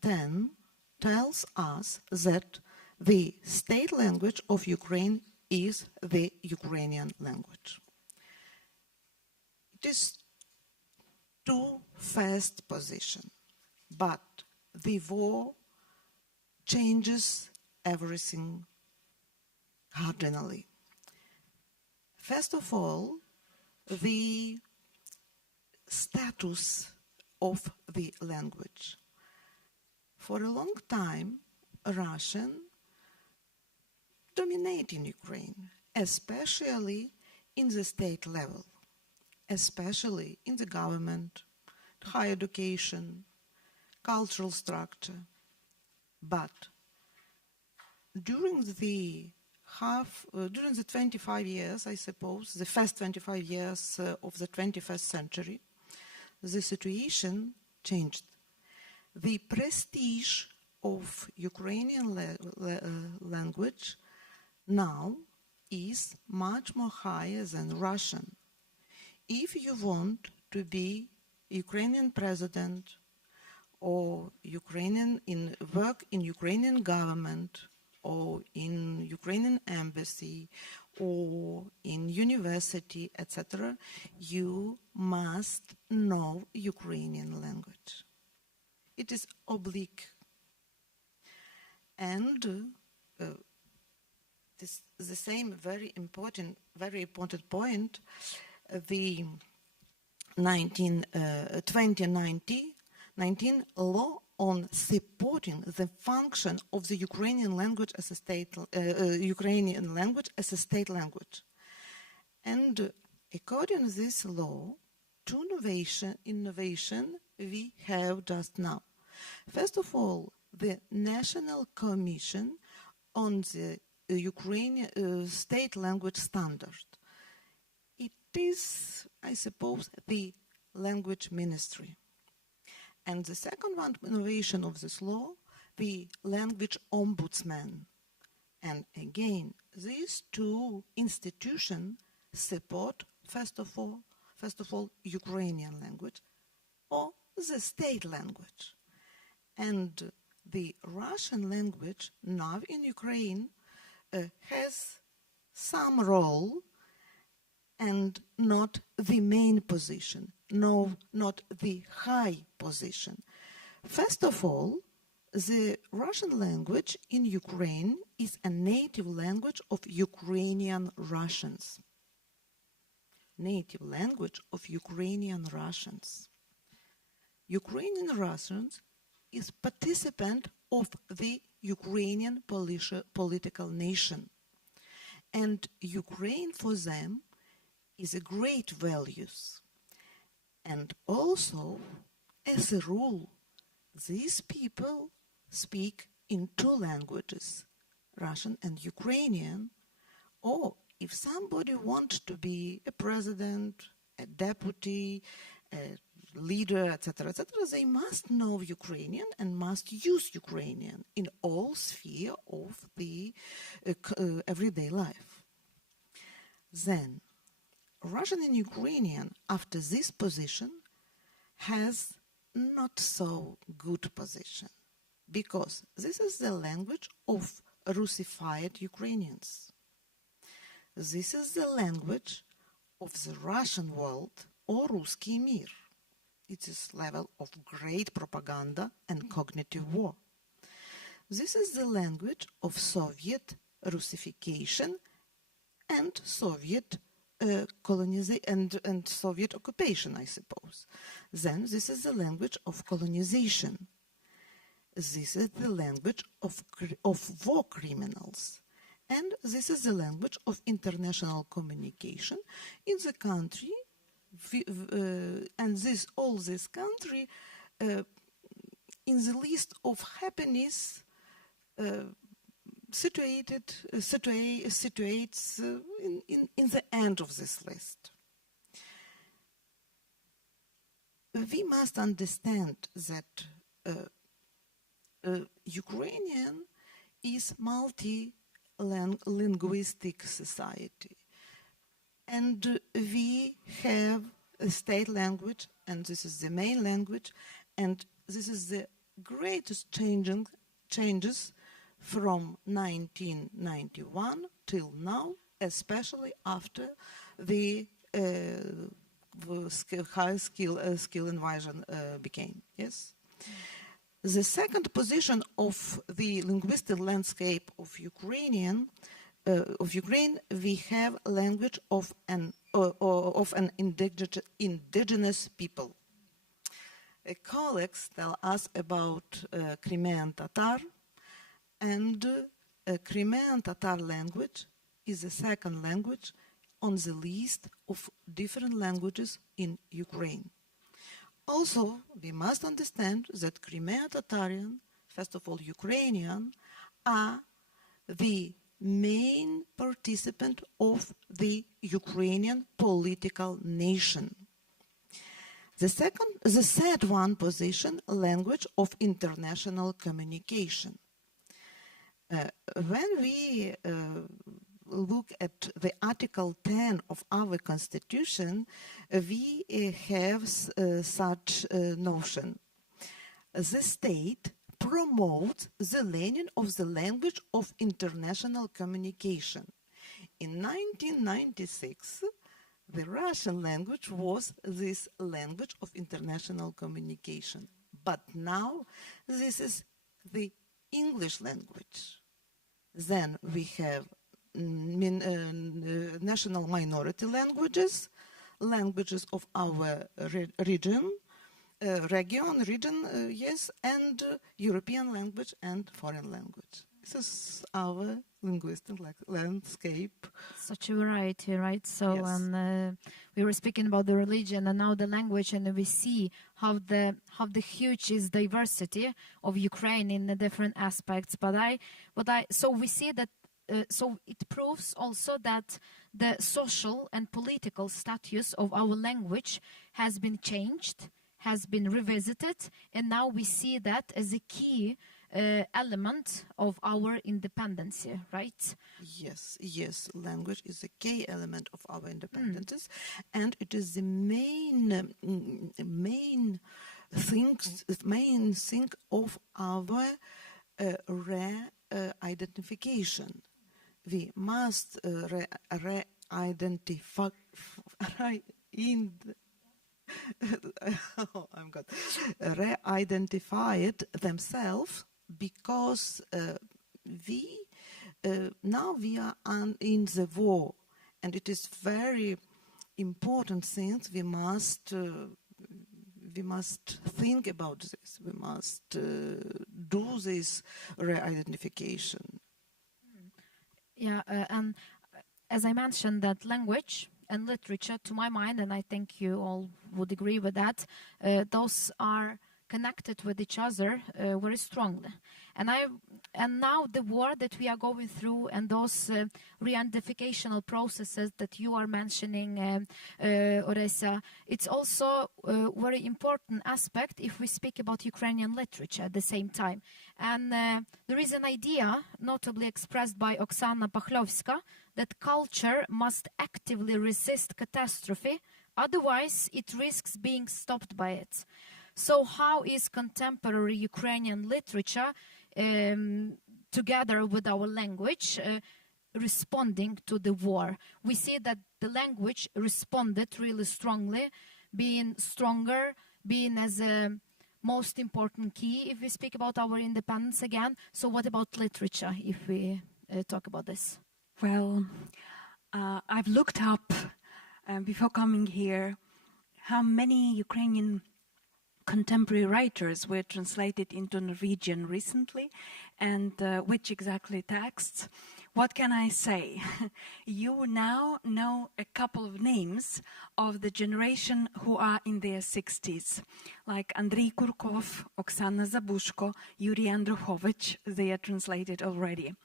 tells us that the state language of Ukraine is the Ukrainian language. It is two first position, but the war changes everything cardinally. First of all, the status of the language. For a long time, Russian dominated in Ukraine, especially in the state level, especially in the government, higher education, cultural structure. But during the 25 years, I suppose, the first 25 years of the 21st century, the situation changed. The prestige of Ukrainian language now is much more higher than Russian. If you want to be Ukrainian president or work in Ukrainian government or in Ukrainian embassy or in university, etc., you must know Ukrainian language. It is oblique. And the same very important point, the 2090, 19 law on supporting the function of the Ukrainian language as a state language. And according to this law, two innovation we have just now. First of all, the National Commission on the Ukrainian state language standard. It is, I suppose, the language ministry. And the second one innovation of this law, the language ombudsman. And again, these two institutions support, first of all, Ukrainian language or the state language. And the Russian language now in Ukraine has some role and not the main position, no, not the high position. First of all, the Russian language in Ukraine is a native language of Ukrainian Russians. Native language of Ukrainian Russians. Ukrainian Russians is participant of the Ukrainian political nation. And Ukraine for them is a great values. And also, as a rule, these people speak in two languages, Russian and Ukrainian, or if somebody wants to be a president, a deputy, a leader, etc., they must know Ukrainian and must use Ukrainian in all sphere of the everyday life. Then, Russian and Ukrainian, after this position, has not so good position, because this is the language of Russified Ukrainians. This is the language of the Russian world or Ruski Mir. It is level of great propaganda and cognitive war. This is the language of Soviet Russification and Soviet colonization and Soviet occupation, I suppose. Then this is the language of colonization. This is the language of war criminals. And this is the language of international communication in the country, and all this country in the list of happiness situates in the end of this list. We must understand that Ukrainian is multi-linguistic society, and we have a state language, and this is the main language, and this is the greatest changes from 1991 till now, especially after the high skill invasion became. Yes. The second position of the linguistic landscape of Ukraine, we have language of an indigenous people. Colleagues tell us about Crimean Tatar, and Crimean Tatar language is the second language on the list of different languages in Ukraine. Also, we must understand that Crimean Tatarian, first of all Ukrainian, are the main participant of the Ukrainian political nation. The third one position, language of international communication. When we look at the Article 10 of our Constitution, we have such notion. The state promotes the learning of the language of international communication. In 1996, the Russian language was this language of international communication. But now, this is the English language. Then we have national minority languages, languages of our region, region, yes, and European language and foreign language. This is our linguistic landscape. Such a variety, right? So, Yes. and we were speaking about the religion and now the language, and we see how the huge is diversity of Ukraine in the different aspects. So we see that. So it proves also that the social and political status of our language has been changed, has been revisited, and now we see that as a key element of our independence, right? Yes, yes, language is a key element of our independence, and it is the main thing of our re-identification. We must re-identify re-identified themselves because now we are in the war, and it is very important things. We must think about this. We must do this re-identification. Yeah, and as I mentioned, that language and literature, to my mind, and I think you all would agree with that, those are connected with each other very strongly. And now the war that we are going through and those re-identificational processes that you are mentioning, Oresa, it's also a very important aspect if we speak about Ukrainian literature at the same time. And there is an idea, notably expressed by Oksana Pakhlovska, that culture must actively resist catastrophe, otherwise it risks being stopped by it. So how is contemporary Ukrainian literature, together with our language, responding to the war? We see that the language responded really strongly, being stronger, being as a most important key if we speak about our independence again. So what about literature, if we talk about this? Well, I've looked up before coming here how many Ukrainian contemporary writers were translated into Norwegian recently, and which exactly texts. What can I say? You now know a couple of names of the generation who are in their 60s, like Andrei Kurkov, Oksana Zabushko, Yuri Andrukhovich. They are translated already.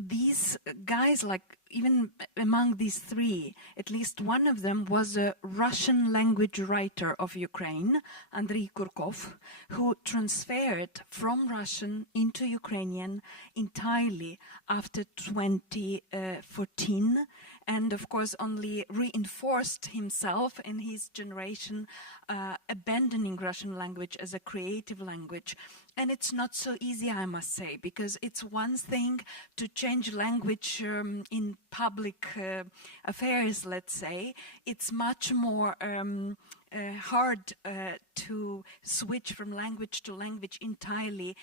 These guys, like even among these three, at least one of them was a Russian language writer of Ukraine, Andrei Kurkov, who transferred from Russian into Ukrainian entirely after 2014, and of course only reinforced himself in his generation, abandoning Russian language as a creative language. And it's not so easy, I must say, because it's one thing to change language in public affairs, let's say. It's much more hard to switch from language to language entirely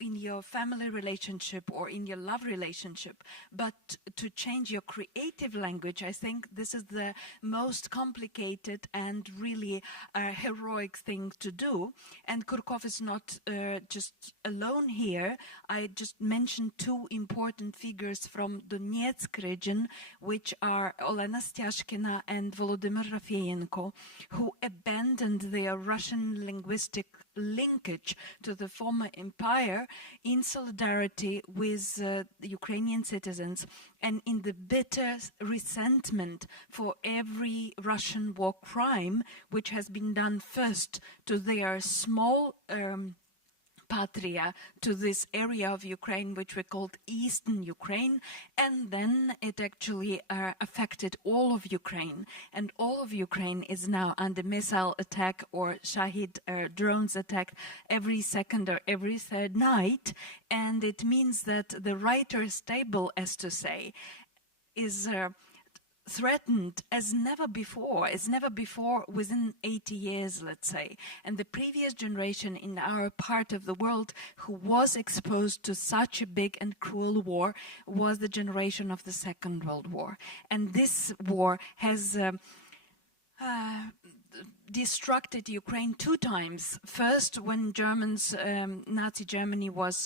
in your family relationship or in your love relationship. But to change your creative language, I think this is the most complicated and really heroic thing to do. And Kurkov is not just alone here. I just mentioned two important figures from Donetsk region, which are Olena Styashkina and Volodymyr Rafeyenko, who abandoned their Russian linguistic linkage to the former empire in solidarity with the Ukrainian citizens and in the bitter resentment for every Russian war crime which has been done first to their small patria, to this area of Ukraine which we called Eastern Ukraine, and then it actually affected all of Ukraine, and all of Ukraine is now under missile attack or Shahid drones attack every second or every third night, and it means that the writer's table, as to say, is threatened as never before within 80 years, let's say. And the previous generation in our part of the world who was exposed to such a big and cruel war was the generation of the Second World War. And this war has destructed Ukraine 2 times. First, when Nazi Germany was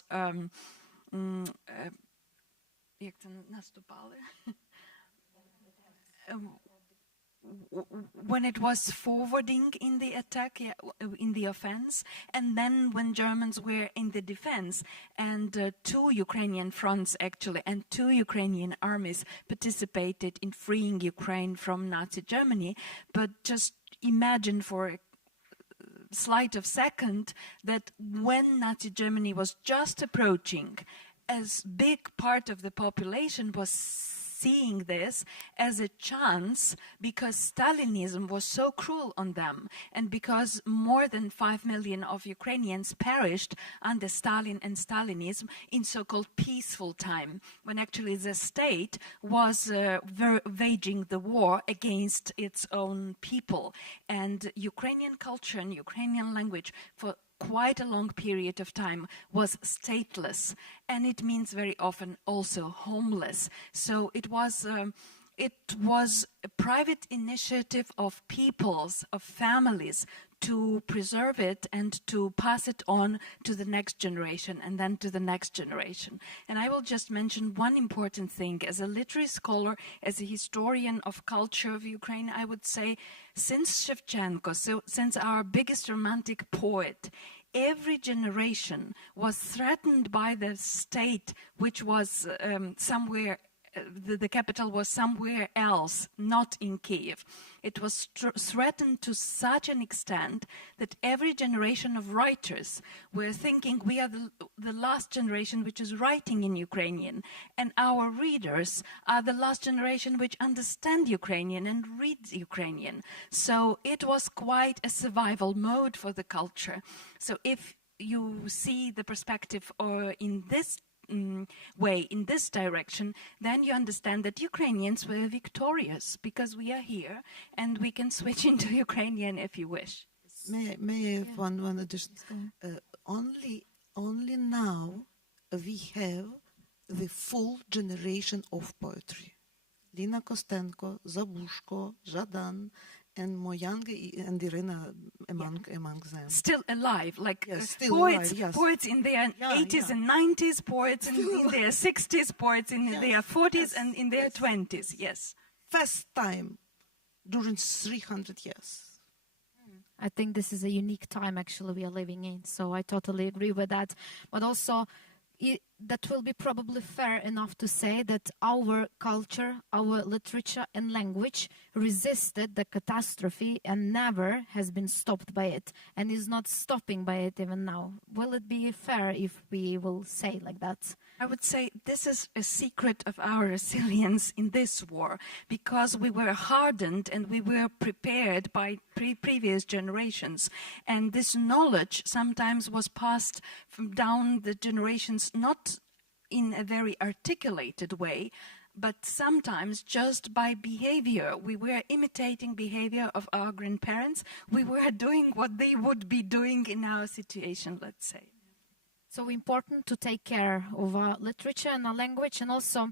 як це наступали? When it was forwarding in the attack, in the offense, and then when Germans were in the defense, and 2 Ukrainian fronts actually, and 2 Ukrainian armies participated in freeing Ukraine from Nazi Germany. But just imagine for a slight of second that when Nazi Germany was just approaching, as big part of the population was seeing this as a chance because Stalinism was so cruel on them, and because more than 5 million of Ukrainians perished under Stalin and Stalinism in so-called peaceful time, when actually the state was waging the war against its own people. And Ukrainian culture and Ukrainian language for quite a long period of time was stateless, and it means very often also homeless. So it was a private initiative of peoples, of families, to preserve it and to pass it on to the next generation and then to the next generation. And I will just mention one important thing. As a literary scholar, as a historian of culture of Ukraine, I would say since Shevchenko, so since our biggest romantic poet, every generation was threatened by the state, which was somewhere, the capital was somewhere else, not in Kiev. It was threatened to such an extent that every generation of writers were thinking we are the last generation which is writing in Ukrainian, and our readers are the last generation which understand Ukrainian and read Ukrainian. So it was quite a survival mode for the culture. So if you see the perspective or in this way, in this direction, then you understand that Ukrainians were victorious because we are here and we can switch into Ukrainian if you wish. May I have one addition? Only now we have the full generation of poetry. Lina Kostenko, Zabushko, Žadan, and Moyanga and Irina among them. Still alive, like still poets, alive, yes. Poets in their 80s and 90s, poets in their 60s, poets in their 40s and in their 20s, yes. First time during 300 years. I think this is a unique time actually we are living in, so I totally agree with that. But also, that will be probably fair enough to say that our culture, our literature and language resisted the catastrophe and never has been stopped by it, and is not stopping by it even now. Will it be fair if we will say like that? I would say this is a secret of our resilience in this war, because we were hardened and we were prepared by previous generations. And this knowledge sometimes was passed from down the generations, not in a very articulated way, but sometimes just by behavior. We were imitating behavior of our grandparents. We were doing what they would be doing in our situation, let's say. So important to take care of our literature and our language, and also,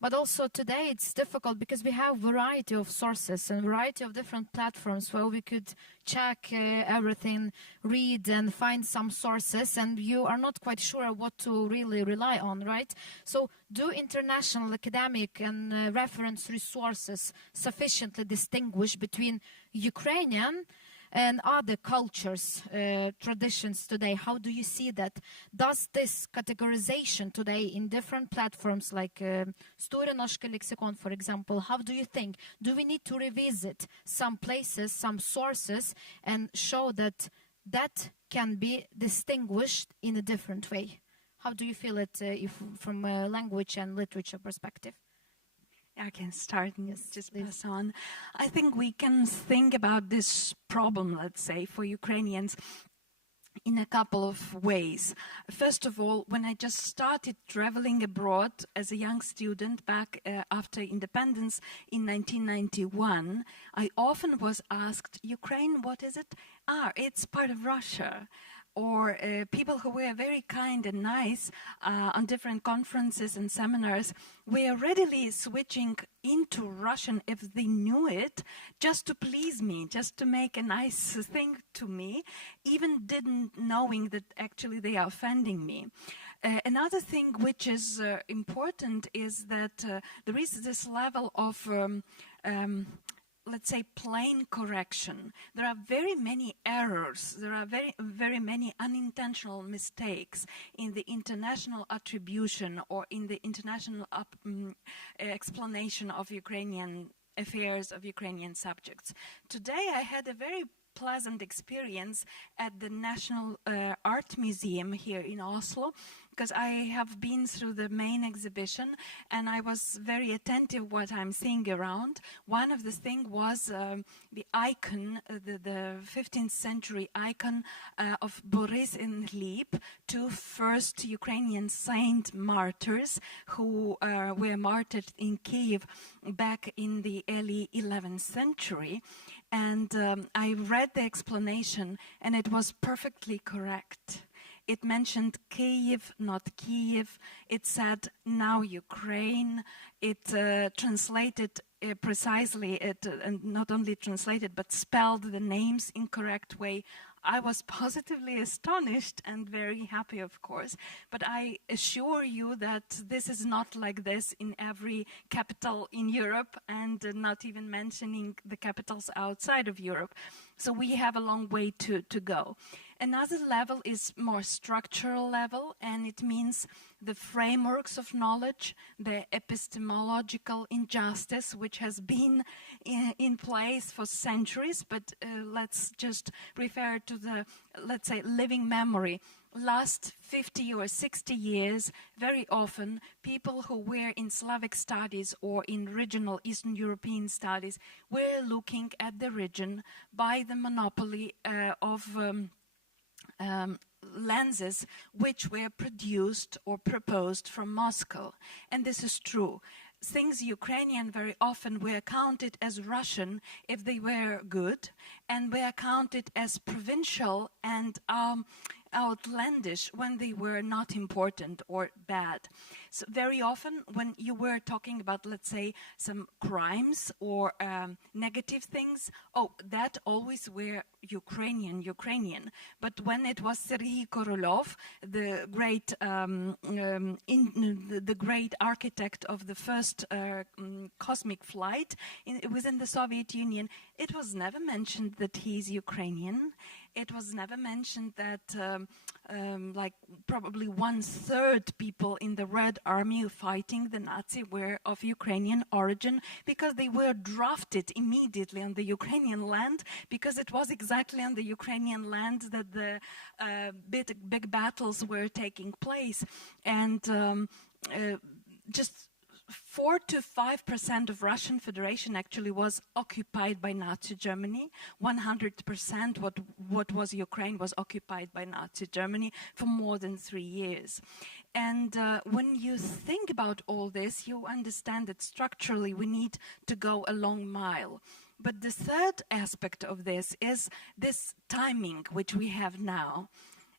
but also today it's difficult because we have variety of sources and variety of different platforms where we could check everything, read and find some sources, and you are not quite sure what to really rely on, right? So do international academic and reference resources sufficiently distinguish between Ukrainian and other cultures, traditions today? How do you see that? Does this categorization today in different platforms like Store Norske Leksikon, for example, how do you think? Do we need to revisit some places, some sources, and show that that can be distinguished in a different way? How do you feel it if from a language and literature perspective? I can start and just pass on. I think we can think about this problem, let's say, for Ukrainians in a couple of ways. First of all, when I just started traveling abroad as a young student back after independence in 1991, I often was asked, Ukraine, what is it? It's part of Russia. or people who were very kind and nice on different conferences and seminars were readily switching into Russian if they knew it, just to please me, just to make a nice thing to me, even didn't knowing that actually they are offending me. Another thing which is important is that there is this level of let's say, plain correction. There are very many errors, there are very many unintentional mistakes in the international attribution or in the international explanation of Ukrainian affairs, of Ukrainian subjects. Today I had a very pleasant experience at the National Art Museum here in Oslo, because I have been through the main exhibition and I was very attentive what I'm seeing around. One of the things was the icon, the 15th century icon of Boris and Gleb, two first Ukrainian saint martyrs who were martyred in Kiev back in the early 11th century. And I read the explanation and it was perfectly correct. It mentioned Kyiv, not Kiev. It said now Ukraine. It translated precisely, and not only translated, but spelled the names in correct way. I was positively astonished and very happy, of course. But I assure you that this is not like this in every capital in Europe, and not even mentioning the capitals outside of Europe. So we have a long way to go. Another level is more structural level, and it means the frameworks of knowledge, the epistemological injustice, which has been in place for centuries, but let's just refer to the, let's say, living memory. Last 50 or 60 years, very often, people who were in Slavic studies or in regional Eastern European studies were looking at the region by the monopoly of lenses which were produced or proposed from Moscow. And this is true. Things Ukrainian very often were counted as Russian if they were good, and were counted as provincial and outlandish when they were not important or bad. So very often when you were talking about, let's say, some crimes or negative things, oh, that always were Ukrainian. But when it was Sergei Korolev, the great the great architect of the first cosmic flight within the Soviet Union, it was never mentioned that he's Ukrainian. It was never mentioned that like probably 1/3 people in the Red Army fighting the Nazi were of Ukrainian origin, because they were drafted immediately on the Ukrainian land, because it was exactly on the Ukrainian land that the big battles were taking place. And just 4 to 5% of Russian Federation actually was occupied by Nazi Germany. 100% what was Ukraine was occupied by Nazi Germany for more than 3 years. And when you think about all this, you understand that structurally we need to go a long mile. But the third aspect of this is this timing which we have now.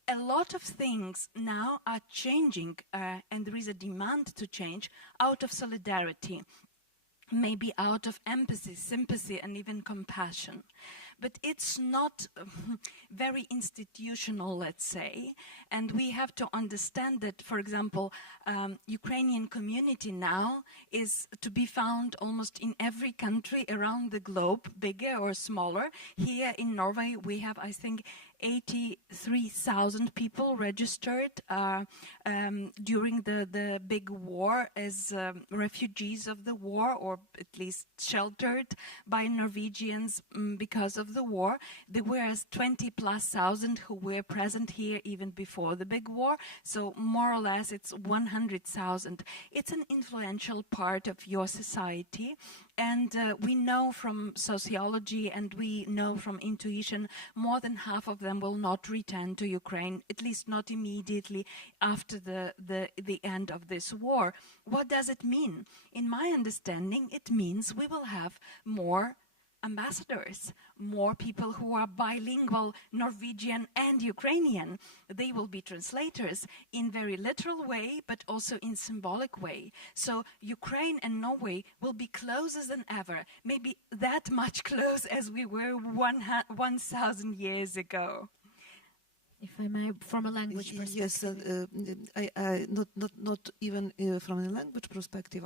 A lot of things now are changing, and there is a demand to change out of solidarity, maybe out of empathy, sympathy, and even compassion. But it's not very institutional, let's say, and we have to understand that, for example, Ukrainian community now is to be found almost in every country around the globe, bigger or smaller. Here in Norway, we have, I think, 83,000 people registered during the big war as refugees of the war, or at least sheltered by Norwegians because of the war. There were 20,000+ who were present here even before the big war, so more or less it's 100,000. It's an influential part of your society, and we know from sociology and we know from intuition more than half of them will not return to Ukraine, at least not immediately after the end of this war. What does it mean? In my understanding, it means we will have more ambassadors, more people who are bilingual, Norwegian and Ukrainian. They will be translators in very literal way, but also in symbolic way. So Ukraine and Norway will be closer than ever, maybe that much close as we were 1,000 years ago. If I may, from a language perspective. Yes, not even from a language perspective,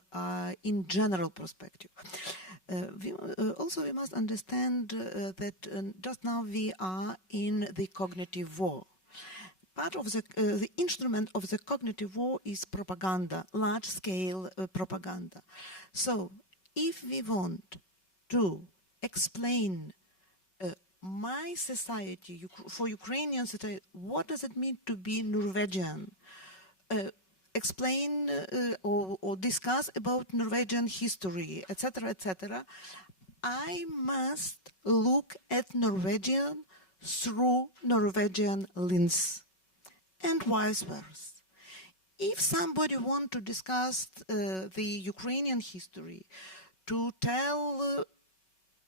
in general perspective. We must understand that just now we are in the cognitive war. Part of the instrument of the cognitive war is propaganda, large-scale propaganda. So, if we want to explain my society, for Ukrainian society, what does it mean to be Norwegian? Explain or discuss about Norwegian history, etc., etc. I must look at Norwegian through Norwegian lens, and vice versa. If somebody wants to discuss the Ukrainian history, to tell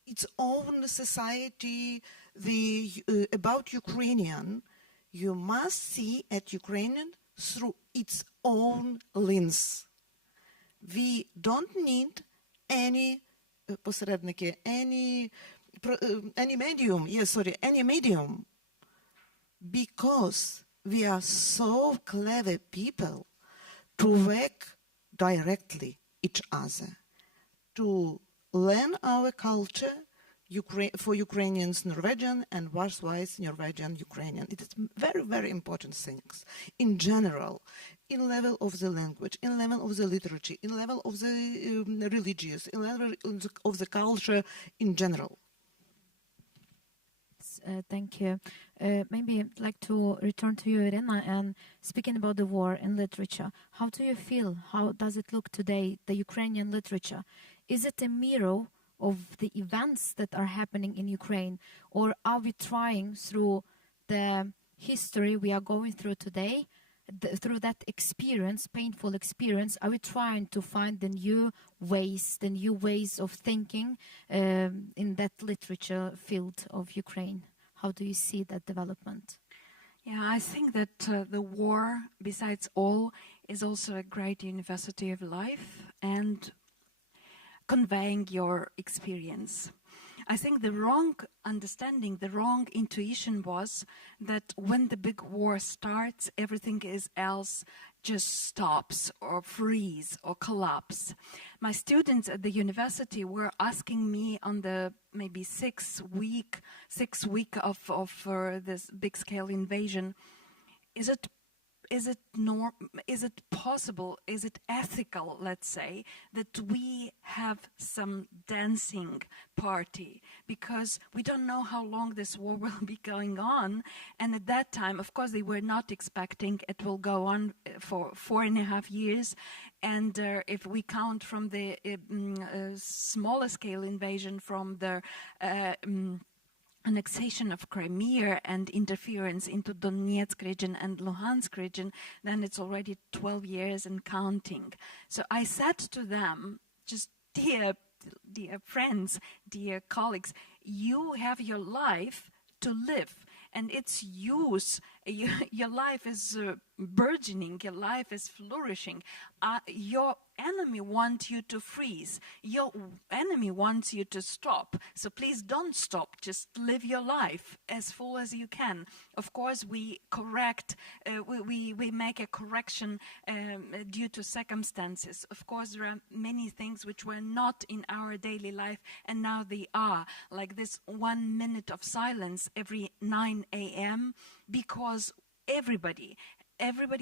its own society about Ukrainian, you must see at Ukrainian through its own lens. We don't need any medium, because we are so clever people to work directly each other, to learn our culture, for Ukrainians Norwegian and vice versa Norwegian Ukrainian. It is very, very important things in general, in level of the language, in level of the literature, in level of the religious, in level of the culture in general. Thank you. Maybe I'd like to return to you, Irena, and speaking about the war in literature. How do you feel? How does it look today, the Ukrainian literature? Is it a mirror of the events that are happening in Ukraine? Or are we trying through the history we are going through today, through that experience, painful experience, are we trying to find the new ways of thinking in that literature field of Ukraine? How do you see that development? Yeah, I think that the war, besides all, is also a great university of life and conveying your experience. I think the wrong understanding, the wrong intuition was that when the big war starts, everything else just stops or freeze or collapse. My students at the university were asking me on the maybe sixth week of this big scale invasion, is it possible, is it ethical, let's say, that we have some dancing party? Because we don't know how long this war will be going on. And at that time, of course, they were not expecting it will go on for 4.5 years. And if we count from the smaller scale invasion, from the annexation of Crimea and interference into Donetsk region and Luhansk region, then it's already 12 years and counting. So I said to them, just dear friends, dear colleagues, you have your life to live, and it's yours. Your life is burgeoning, your life is flourishing. Your enemy wants you to freeze. Your enemy wants you to stop. So please don't stop. Just live your life as full as you can. Of course, we correct, we make a correction due to circumstances. Of course, there are many things which were not in our daily life, and now they are. Like this 1 minute of silence every 9 a.m. because everybody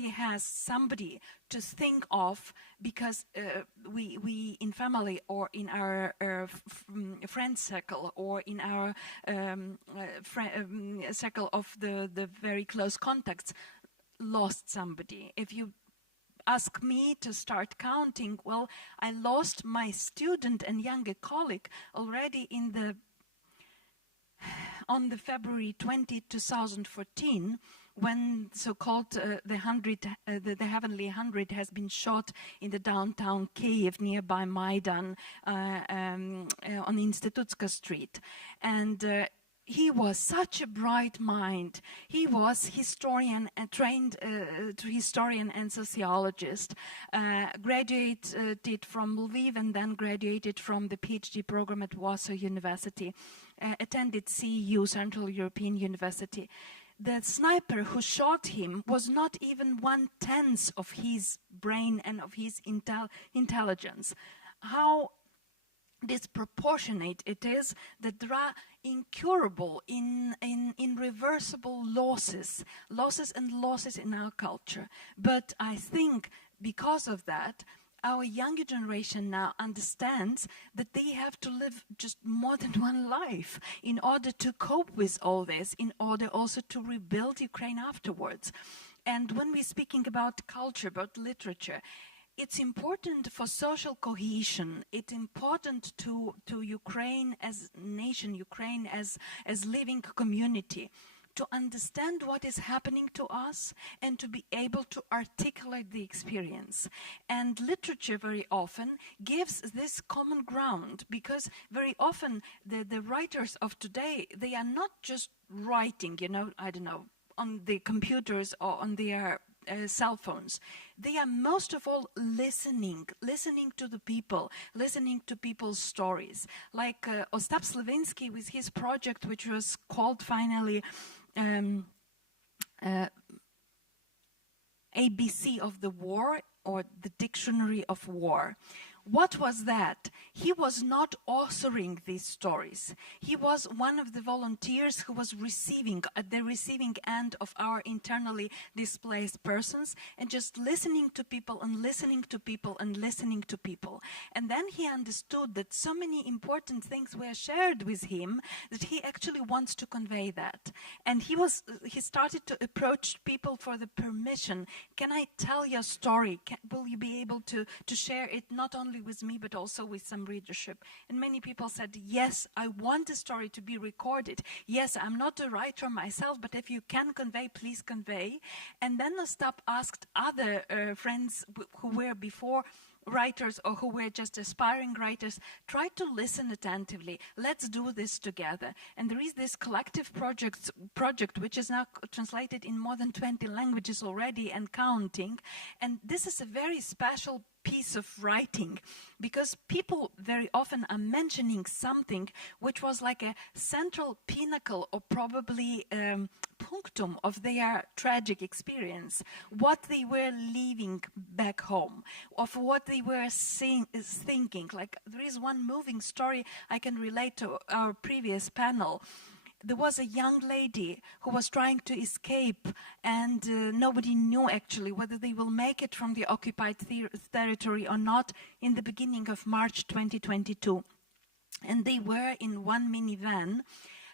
has somebody to think of, because we in family or in our friend circle or in our circle of the very close contacts lost somebody. If you ask me to start counting, well, I lost my student and younger colleague already on the February 20, 2014, when so-called the Heavenly 100 has been shot in the downtown Kiev nearby Maidan on Institutska Street. And he was such a bright mind. He was historian, trained historian and sociologist, graduated from Lviv and then graduated from the PhD program at Warsaw University, attended CEU, Central European University. The sniper who shot him was not even 1/10 of his brain and of his intelligence. How disproportionate it is that there are incurable, irreversible losses in our culture. But I think because of that, our younger generation now understands that they have to live just more than one life in order to cope with all this, in order also to rebuild Ukraine afterwards. And when we're speaking about culture, about literature, it's important for social cohesion. It's important to Ukraine as nation, Ukraine as living community, to understand what is happening to us and to be able to articulate the experience. And literature very often gives this common ground, because very often the writers of today, they are not just writing, I don't know, on the computers or on their cell phones. They are most of all listening to the people, listening to people's stories. Like Ostap Slavinsky with his project, which was called finally ABC of the War, or the Dictionary of War. What was that? He was not authoring these stories. He was one of the volunteers who was at the receiving end of our internally displaced persons, and just listening to people and listening to people and listening to people. And then he understood that so many important things were shared with him that he actually wants to convey that. And he started to approach people for the permission. Can I tell your story? Will you be able to share it not only with me but also with some readership? And many people said, yes, I want the story to be recorded. Yes, I'm not a writer myself, but if you can convey, please convey. And then Ostap asked other friends who were before writers or who were just aspiring writers, try to listen attentively. Let's do this together. And there is this collective project which is now translated in more than 20 languages already and counting. And this is a very special piece of writing, because people very often are mentioning something which was like a central pinnacle or probably punctum of their tragic experience, what they were leaving back home, of what they were thinking. Like, there is one moving story I can relate to our previous panel. There was a young lady who was trying to escape, and nobody knew actually whether they will make it from the occupied territory or not in the beginning of March 2022. And they were in one minivan,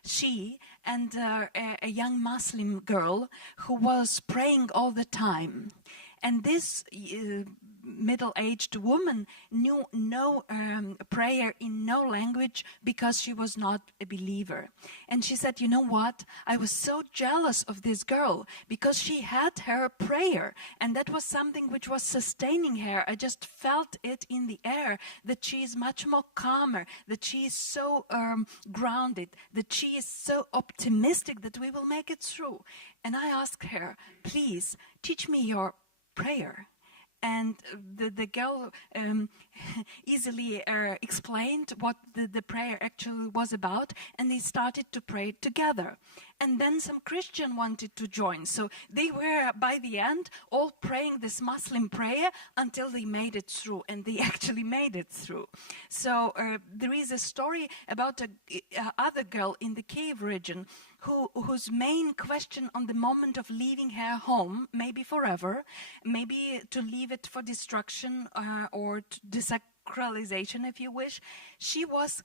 she and a young Muslim girl who was praying all the time. And this middle-aged woman knew no prayer in no language because she was not a believer. And she said, you know what? I was so jealous of this girl because she had her prayer, and that was something which was sustaining her. I just felt it in the air, that she is much more calmer, that she is so grounded, that she is so optimistic that we will make it through. And I asked her, please teach me your prayer. And the girl easily explained what the prayer actually was about, and they started to pray together. And then some Christian wanted to join. So they were, by the end, all praying this Muslim prayer until they made it through, and they actually made it through. So there is a story about a other girl in the Kiev region whose main question on the moment of leaving her home, maybe forever, maybe to leave it for destruction or desacralization, if you wish, she was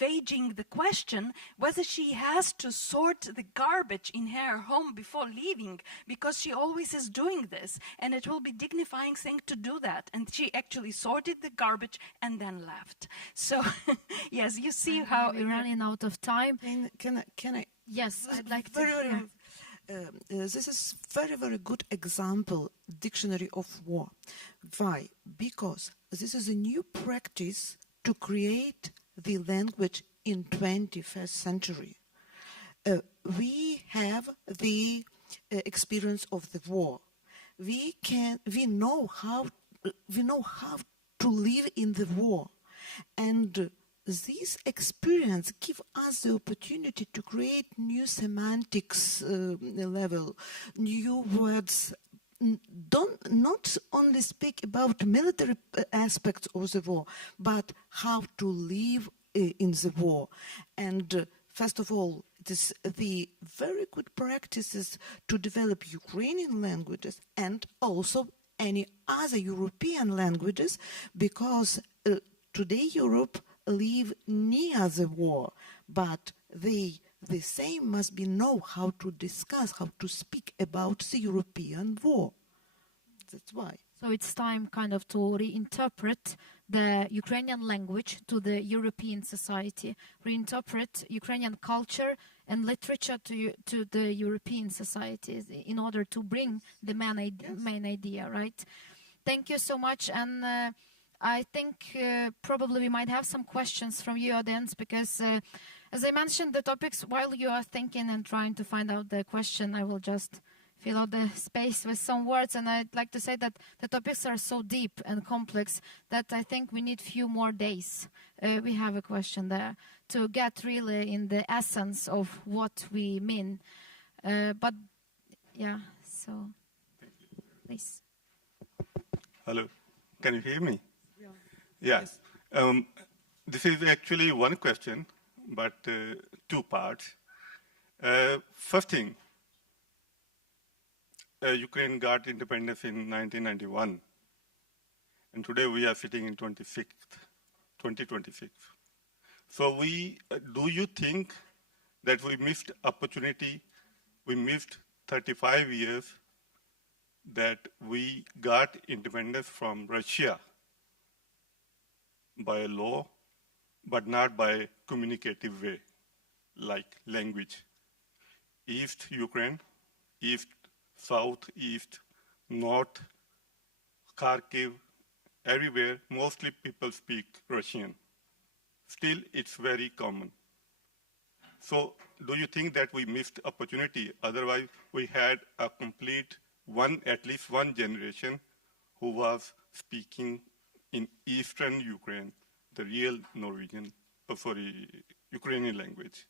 waging the question whether she has to sort the garbage in her home before leaving, because she always is doing this, and it will be dignifying thing to do that. And she actually sorted the garbage and then left. So yes, you see how we're running out of time. Can I Yes, I'd like to very, hear. This is very, very good example, dictionary of war. Why? Because this is a new practice to create the language in 21st century. We have the experience of the war. We know how to live in the war, and this experience gives us the opportunity to create new semantics level, new words. Not only speak about military aspects of the war, but how to live in the war. And first of all, it is the very good practices to develop Ukrainian languages and also any other European languages, because today Europe live near the war, but the same must be know how to discuss, how to speak about the European war. That's why. So it's time kind of to reinterpret the Ukrainian language to the European society, reinterpret Ukrainian culture and literature to the European societies in order to bring the main idea, right? Thank you so much. And I think probably we might have some questions from you, audience, because as I mentioned, the topics, while you are thinking and trying to find out the question, I will just fill out the space with some words. And I'd like to say that the topics are so deep and complex that I think we need few more days. We have a question there to get really in the essence of what we mean. But yeah, so please. Hello, can you hear me? Yeah. Yeah. This is actually one question, but two parts. First thing, Ukraine got independence in 1991, and today we are sitting in 2026. So do you think that we missed opportunity? We missed 35 years that we got independence from Russia by law, but not by communicative way, like language. East Ukraine, East, South, East, North, Kharkiv, everywhere, mostly people speak Russian. Still, it's very common. So, do you think that we missed opportunity? Otherwise, we had a complete at least one generation who was speaking in Eastern Ukraine, the real Ukrainian language.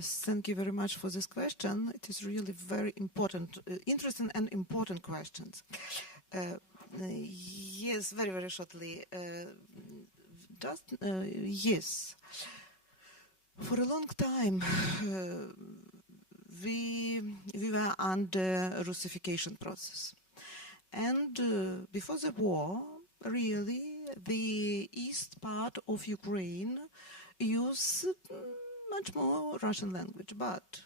Thank you very much for this question. It is really very important, interesting and important questions. Yes, very, very shortly. Yes. For a long time, we were under Russification process. And before the war, really, the east part of Ukraine used much more Russian language. But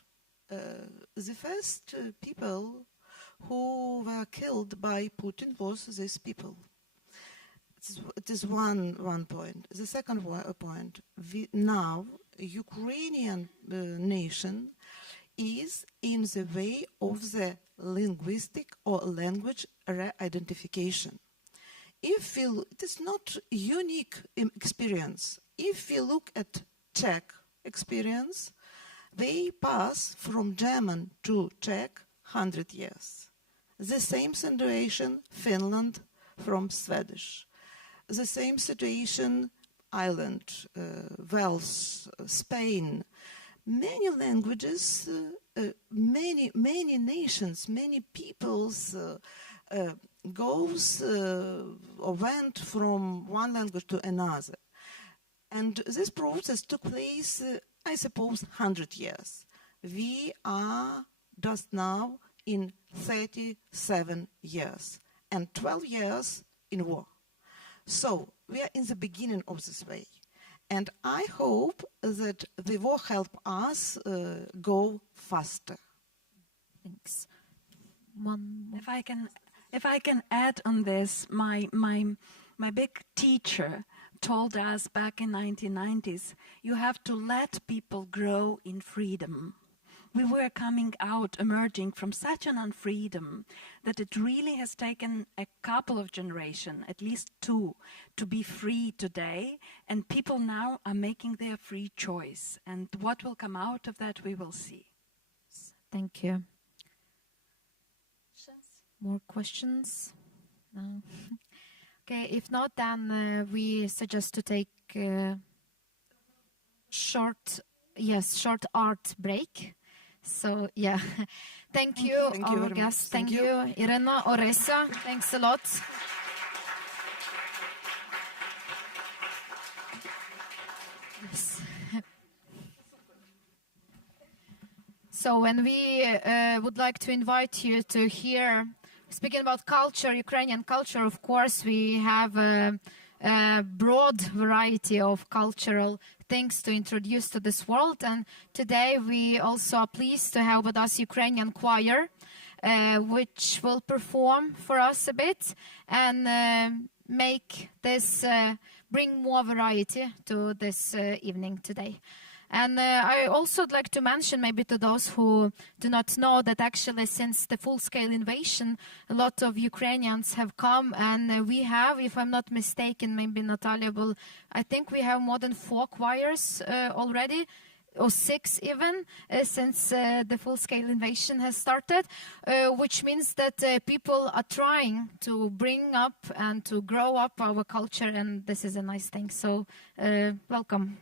the first people who were killed by Putin was these people. It is one point. The second point, now Ukrainian nation is in the way of the linguistic or language re-identification. It is not unique experience. If we look at Czech experience, they pass from German to Czech 100 years. The same situation, Finland from Swedish. The same situation, Ireland, Wales, Spain. Many languages, many nations, many peoples goes or went from one language to another. And this process took place, I suppose, 100 years. We are just now in 37 years and 12 years in war. So we are in the beginning of this way. And I hope that the war help us go faster. Thanks. If I can add on this, my big teacher told us back in 1990s, you have to let people grow in freedom. we were coming out, emerging from such an unfreedom that it really has taken a couple of generations, at least 2, to be free today. And people now are making their free choice. And what will come out of that, we will see. Thank you. More questions? No. Okay, if not, then we suggest to take short art break. So yeah, thank you our guests. Thank you, Irena, Oresa. Thanks a lot. Yes. So when we would like to invite you to hear, speaking about culture, Ukrainian culture, of course, we have a broad variety of cultural things to introduce to this world. And today we also are pleased to have with us Ukrainian choir, which will perform for us a bit and make this, bring more variety to this evening today. And I also would like to mention, maybe to those who do not know, that actually since the full-scale invasion, a lot of Ukrainians have come, and we have, if I'm not mistaken, maybe Natalia will, I think we have more than 4 choirs already, or 6 even, since the full-scale invasion has started, which means that people are trying to bring up and to grow up our culture, and this is a nice thing. So welcome.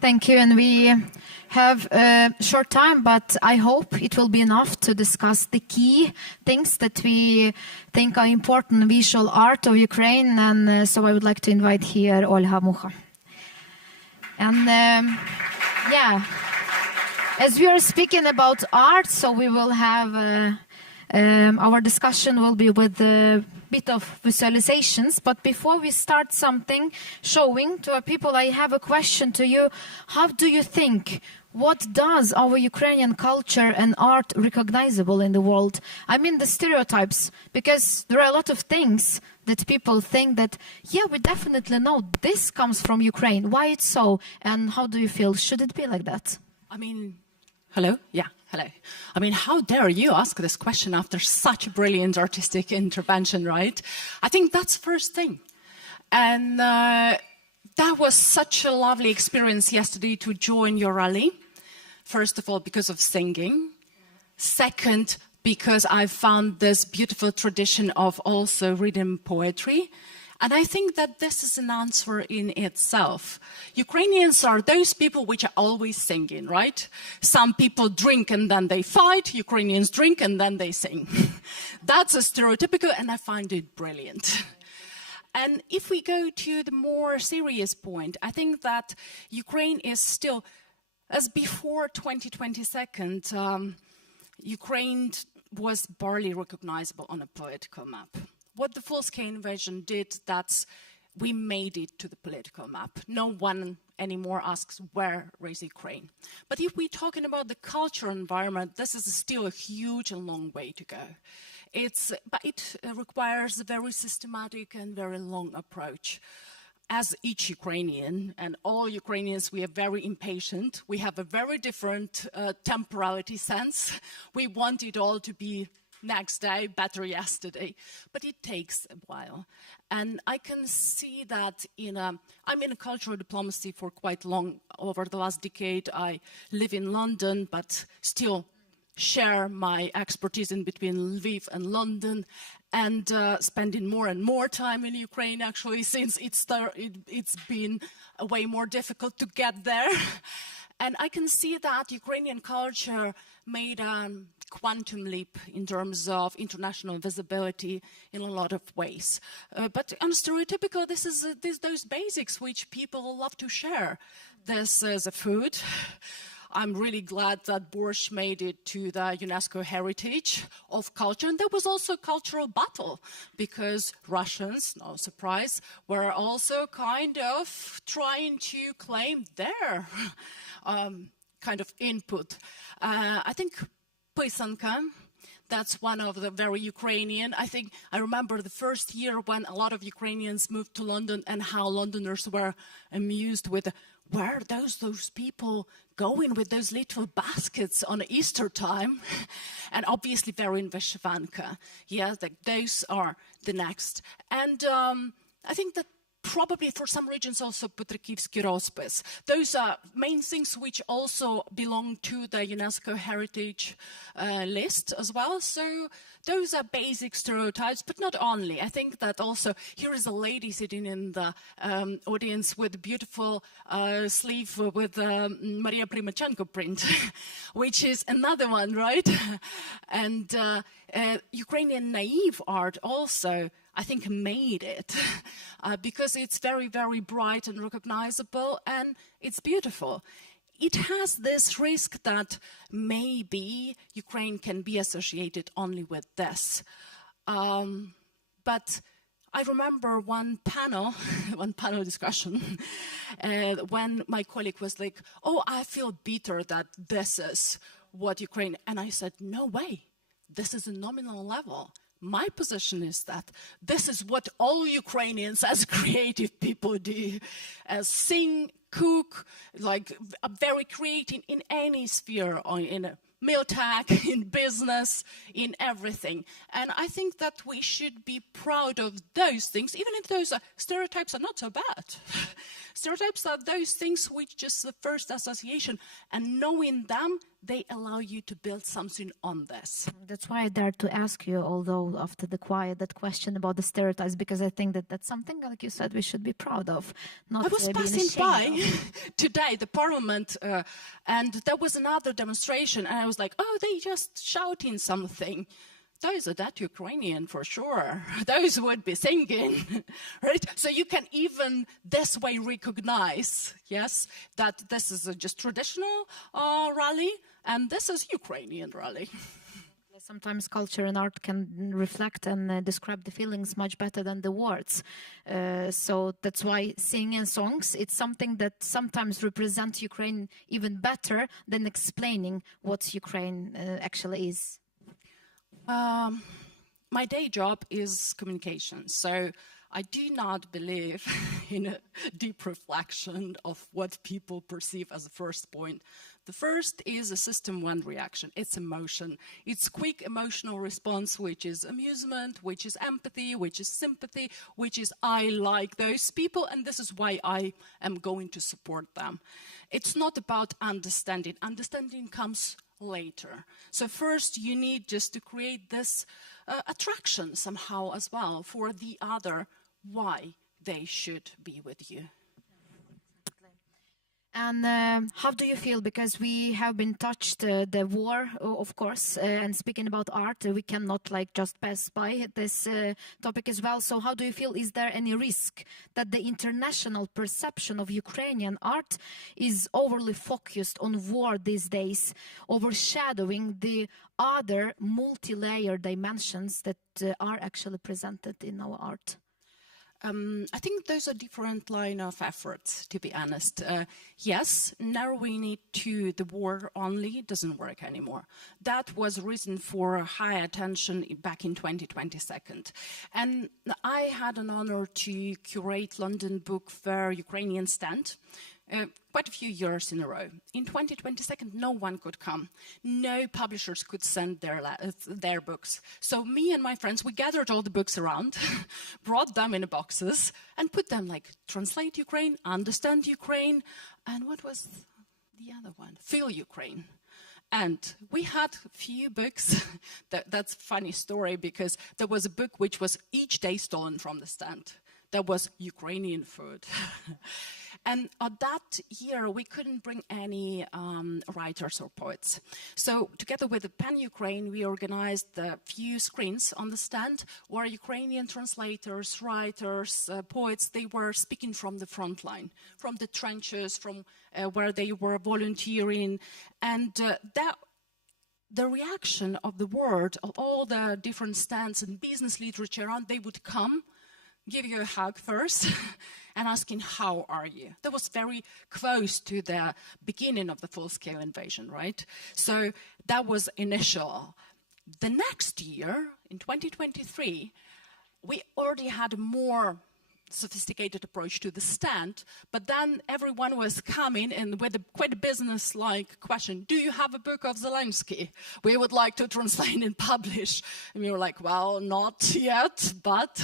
Thank you. And we have a short time, but I hope it will be enough to discuss the key things that we think are important visual art of Ukraine. And so I would like to invite here Olha Mucha. And yeah, as we are speaking about art, so we will have our discussion will be with a bit of visualizations. But before we start something showing to our people, I have a question to you. How do you think? What does our Ukrainian culture and art recognizable in the world? I mean the stereotypes, because there are a lot of things that people think that, yeah, we definitely know this comes from Ukraine. Why it's so? And how do you feel? Should it be like that? I mean, hello? Yeah, hello. I mean, how dare you ask this question after such a brilliant artistic intervention, right? I think that's first thing. And that was such a lovely experience yesterday to join your rally. First of all, because of singing. Second, because I found this beautiful tradition of also reading poetry. And I think that this is an answer in itself. Ukrainians are those people which are always singing, right? Some people drink and then they fight. Ukrainians drink and then they sing. That's a stereotypical, and I find it brilliant. And if we go to the more serious point, I think that Ukraine is still, as before 2022, Ukraine was barely recognizable on a political map. What the full-scale invasion did, that's we made it to the political map. No one anymore asks where is Ukraine. But if we're talking about the cultural environment, this is still a huge and long way to go. But it requires a very systematic and very long approach. As each Ukrainian, and all Ukrainians, we are very impatient. We have a very different temporality sense. We want it all to be next day, better yesterday. But it takes a while. And I can see that I'm in a cultural diplomacy for quite long. Over the last decade, I live in London, but still share my expertise in between Lviv and London, and spending more and more time in Ukraine, actually, since it's been way more difficult to get there. And I can see that Ukrainian culture made a quantum leap in terms of international visibility in a lot of ways. But on stereotypical, this is those basics which people love to share. This is a food. I'm really glad that borscht made it to the UNESCO Heritage of Culture. And there was also a cultural battle because Russians, no surprise, were also kind of trying to claim their kind of input. I think Pysanka, that's one of the very Ukrainian. I remember the first year when a lot of Ukrainians moved to London and how Londoners were amused with where are those people going with those little baskets on Easter time? And obviously they're in Vyshyvanka. Yeah, those are the next. And I think that probably for some regions also Petrikivsky Rozpis. Those are main things which also belong to the UNESCO Heritage list as well. So those are basic stereotypes, but not only. I think that also here is a lady sitting in the audience with a beautiful sleeve with Maria Primachenko print, which is another one, right? And Ukrainian naive art also, I think, made it because it's very, very bright and recognizable, and it's beautiful. It has this risk that maybe Ukraine can be associated only with this. But I remember one panel discussion when my colleague was like, oh, I feel bitter that this is what Ukraine, and I said, no way, this is a nominal level. My position is that this is what all Ukrainians as creative people do, sing, cook, like very creative in any sphere, or in a meal tech, in business, in everything. And I think that we should be proud of those things, even if those stereotypes are not so bad. Stereotypes are those things which just the first association, and knowing them, they allow you to build something on this. That's why I dared to ask you, although after the quiet, that question about the stereotypes, because I think that that's something, like you said, we should be proud of. Not I was being passing ashamed by of. today, the parliament, and there was another demonstration, and I was like, oh, they just shouting something. Those are that Ukrainian for sure. Those would be singing, right? So you can even this way recognize, yes, that this is a just traditional rally, and this is Ukrainian rally. Sometimes culture and art can reflect and describe the feelings much better than the words. So that's why singing songs, it's something that sometimes represents Ukraine even better than explaining what Ukraine actually is. My day job is communication, so I do not believe in a deep reflection of what people perceive as the first point. The first is a system one reaction. It's emotion. It's quick emotional response, which is amusement, which is empathy, which is sympathy, which is I like those people, and this is why I am going to support them. It's not about understanding. Understanding comes later. So first you need just to create this attraction somehow as well for the other, why they should be with you. And how do you feel? Because we have been touched the war, of course, and speaking about art, we cannot like just pass by this topic as well. So how do you feel? Is there any risk that the international perception of Ukrainian art is overly focused on war these days, overshadowing the other multi-layer dimensions that are actually presented in our art? I think those are different line of efforts, to be honest. Yes, narrowing it to the war only doesn't work anymore. That was reason for high attention back in 2022. And I had an honor to curate London Book Fair Ukrainian stand. Quite a few years in a row. In 2022, no one could come. No publishers could send their books. So me and my friends, we gathered all the books around, brought them in boxes, and put them like, translate Ukraine, understand Ukraine, and what was the other one? Feel Ukraine. And we had a few books. That's a funny story, because there was a book which was each day stolen from the stand. There was Ukrainian food. And that year, we couldn't bring any writers or poets. So together with the PEN Ukraine, we organized a few screens on the stand where Ukrainian translators, writers, poets, they were speaking from the front line, from the trenches, from where they were volunteering. And the reaction of the world, of all the different stands and business literature around, they would come, give you a hug first, and asking, how are you? That was very close to the beginning of the full-scale invasion, right? So that was initial. The next year, in 2023, we already had a more sophisticated approach to the stand, but then everyone was coming in with quite a business-like question. Do you have a book of Zelensky? We would like to translate and publish. And we were like, well, not yet, but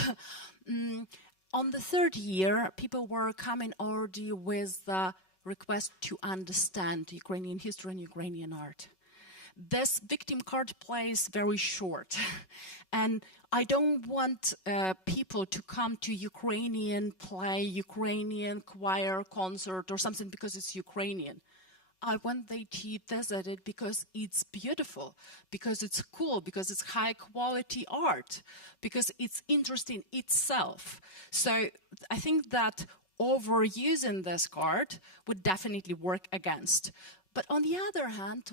on the third year, people were coming already with the request to understand Ukrainian history and Ukrainian art. This victim card plays very short. And I don't want people to come to Ukrainian play, Ukrainian choir concert or something because it's Ukrainian. I want them to visit it because it's beautiful, because it's cool, because it's high quality art, because it's interesting itself. So I think that overusing this card would definitely work against. But on the other hand,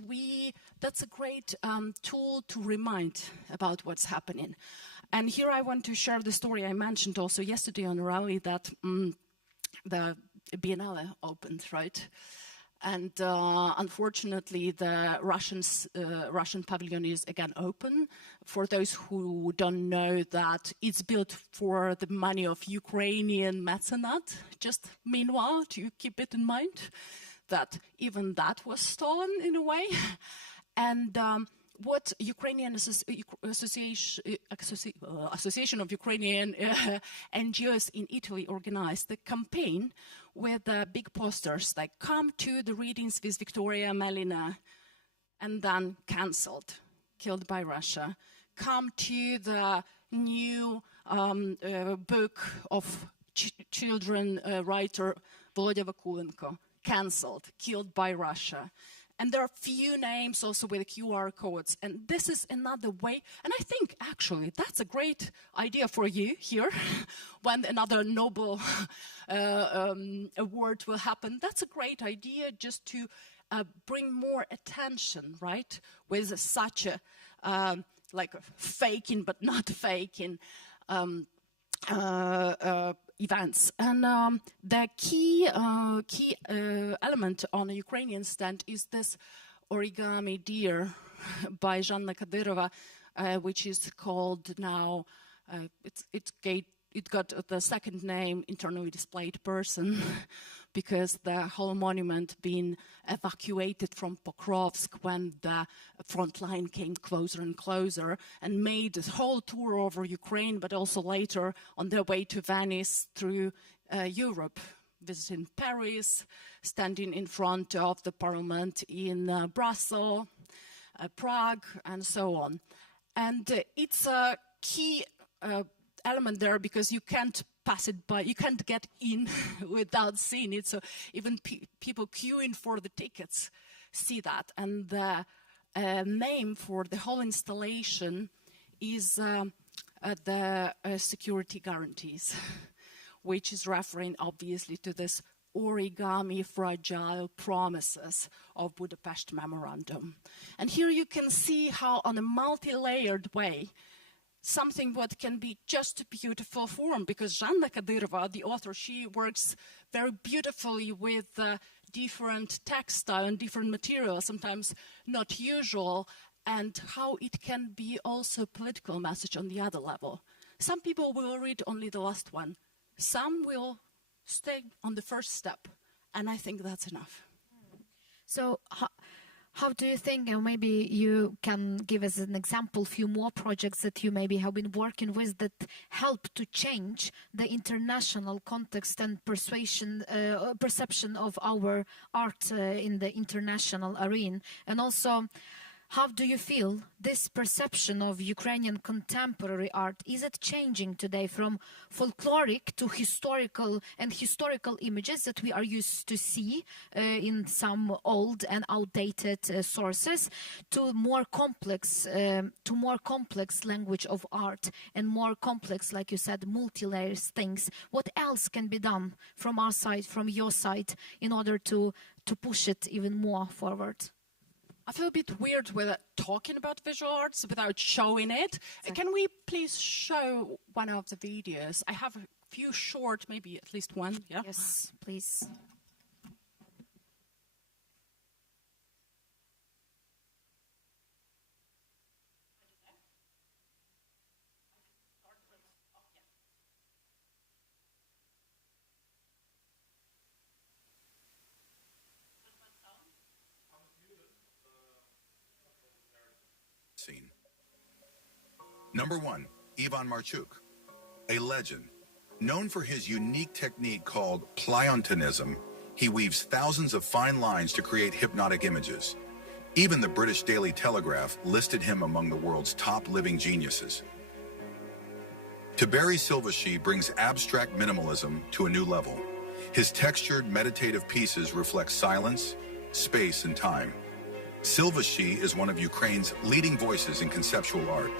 that's a great tool to remind about what's happening. And here I want to share the story I mentioned also yesterday on the rally that the Biennale opened, right? And unfortunately, the Russian pavilion is again open. For those who don't know that, it's built for the money of Ukrainian mecenat. Just meanwhile, to keep it in mind, that even that was stolen in a way. And what Ukrainian Association of Ukrainian NGOs in Italy organized the campaign with big posters like "Come to the readings with Victoria Melina." and then cancelled, killed by Russia. Come to the new book of children writer Volodya Vakulenko, cancelled, killed by Russia. And there are few names also with QR codes. And this is another way. And I think, actually, that's a great idea for you here when another Nobel award will happen. That's a great idea just to bring more attention, right, with such a, like faking but not faking events. And the key element on a Ukrainian stand is this origami deer by Zhanna Kadyrova, which is called now, it got the second name, internally displayed person, because the whole monument been evacuated from Pokrovsk when the front line came closer and closer, and made this whole tour over Ukraine, but also later on their way to Venice through Europe, visiting Paris, standing in front of the parliament in Brussels, Prague, and so on. And it's a key element there because you can't pass it by, you can't get in without seeing it. So even people queuing for the tickets see that. And the name for the whole installation is the security guarantees, which is referring obviously to this origami fragile promises of Budapest Memorandum. And here you can see how on a multi-layered way something what can be just a beautiful form, because Zhanna Kadyrova, the author, she works very beautifully with different textile and different materials, sometimes not usual, and how it can be also political message on the other level. Some people will read only the last one. Some will stay on the first step, and I think that's enough. So how do you think, and maybe you can give us an example, few more projects that you maybe have been working with that help to change the international context and perception of our art in the international arena? And also, how do you feel this perception of Ukrainian contemporary art, is it changing today from folkloric to historical images that we are used to see in some old and outdated sources to more complex language of art and more complex, like you said, multi-layers things? What else can be done from our side, from your side, in order to push it even more forward? I feel a bit weird with talking about visual arts without showing it. Can we please show one of the videos? I have a few short, maybe at least one. Yeah? Yes, please. Scene. Number 1, Ivan Marchuk, a legend. Known for his unique technique called pliontonism, he weaves thousands of fine lines to create hypnotic images. Even the British Daily Telegraph listed him among the world's top living geniuses. Tiberi Silvashi brings abstract minimalism to a new level. His textured, meditative pieces reflect silence, space, and time. Silvashi is one of Ukraine's leading voices in conceptual art.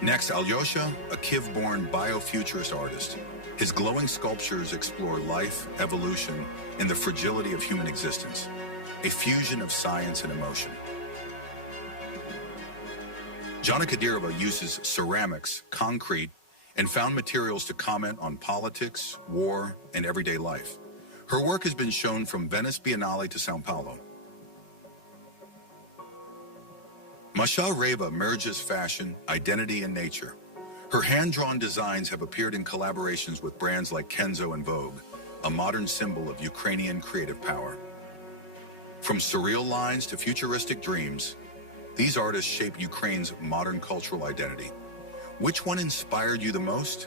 Next, Alyosha, a Kyiv-born biofuturist artist. His glowing sculptures explore life, evolution, and the fragility of human existence, a fusion of science and emotion. Zhanna Kadyrova uses ceramics, concrete, and found materials to comment on politics, war, and everyday life. Her work has been shown from Venice Biennale to Sao Paulo. Masha Reva merges fashion, identity, and nature. Her hand-drawn designs have appeared in collaborations with brands like Kenzo and Vogue, a modern symbol of Ukrainian creative power. From surreal lines to futuristic dreams, these artists shape Ukraine's modern cultural identity. Which one inspired you the most?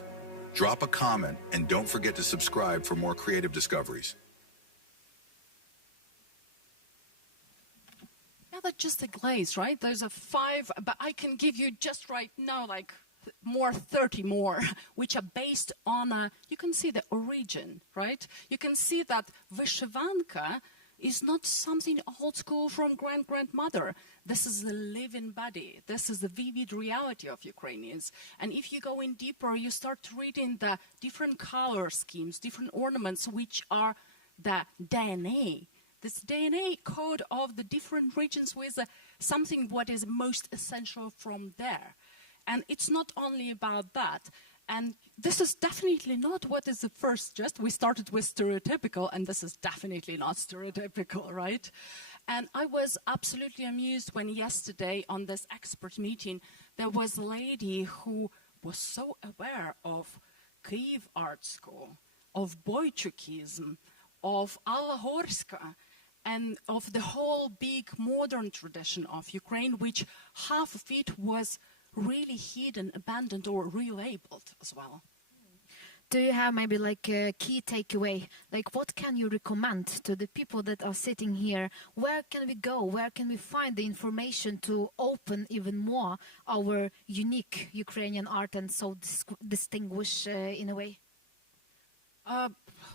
Drop a comment and don't forget to subscribe for more creative discoveries. that's just a glaze, right? Those are 5, but I can give you just right now, like, 30 more, which are based on you can see the origin, right? You can see that Vyshyvanka is not something old school from grandmother. This is the living body. This is the vivid reality of Ukrainians. And if you go in deeper, you start reading the different color schemes, different ornaments, which are the DNA. This DNA code of the different regions with something what is most essential from there. And it's not only about that. And this is definitely not what is the first just. We started with stereotypical, and this is definitely not stereotypical, right? And I was absolutely amused when yesterday on this expert meeting, there was a lady who was so aware of Kyiv Art School, of Boychukism, of Alahorska, and of the whole big modern tradition of Ukraine, which half of it was really hidden, abandoned, or relabeled as well. Do you have maybe like a key takeaway? Like what can you recommend to the people that are sitting here? Where can we go? Where can we find the information to open even more our unique Ukrainian art and so distinguish in a way?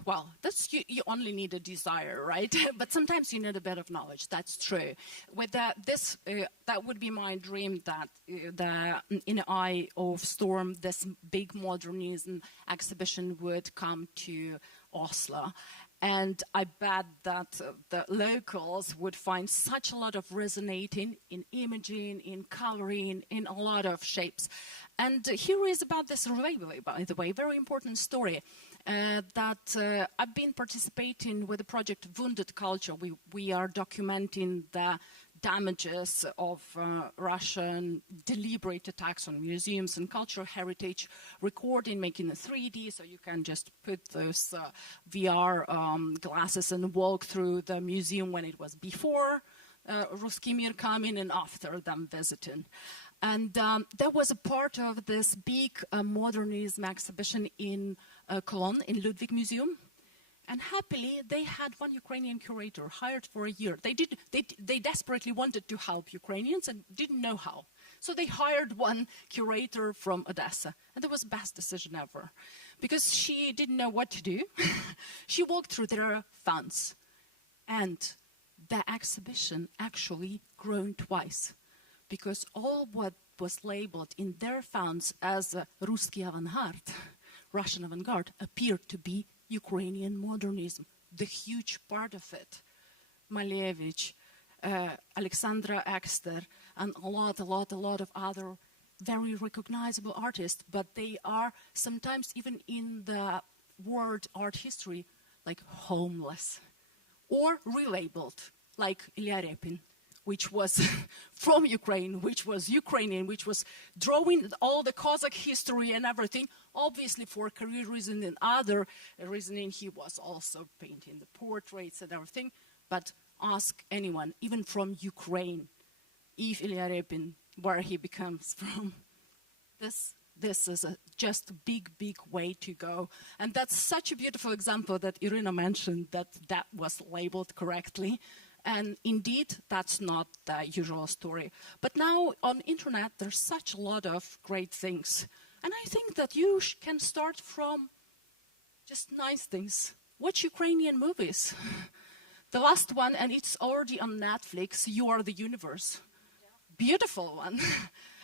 Well, that's you only need a desire, right? But sometimes you need a bit of knowledge. That's true. With that would be my dream that in the eye of storm, this big modernism exhibition would come to Oslo. And I bet that the locals would find such a lot of resonating in imaging, in coloring, in a lot of shapes. And here is about this relay, by the way, very important story. That I've been participating with the project Wounded Culture. We are documenting the damages of Russian deliberate attacks on museums and cultural heritage, recording, making a 3D, so you can just put those VR glasses and walk through the museum when it was before Ruski Mir coming and after them visiting. And that was a part of this big modernism exhibition in Cologne, in Ludwig Museum. And happily, they had one Ukrainian curator hired for a year. They desperately wanted to help Ukrainians and didn't know how. So they hired one curator from Odessa. And that was the best decision ever. Because she didn't know what to do. She walked through their funds. And the exhibition actually grown twice. Because all what was labeled in their funds as Ruski avant-garde, Russian avant-garde, appeared to be Ukrainian modernism, the huge part of it. Malevich, Alexandra Ekster, and a lot of other very recognizable artists, but they are sometimes even in the world art history like homeless or relabeled, like Ilya Repin, which was from Ukraine, which was Ukrainian, which was drawing all the Cossack history and everything. Obviously, for career reason and other reasoning, he was also painting the portraits and everything. But ask anyone, even from Ukraine, if Ilya Repin, where he becomes from. This is just a big way to go. And that's such a beautiful example that Irina mentioned, that was labeled correctly. And indeed, that's not the usual story. But now on internet, there's such a lot of great things. And I think that you can start from just nice things. Watch Ukrainian movies. The last one, and it's already on Netflix, You Are the Universe. Beautiful one.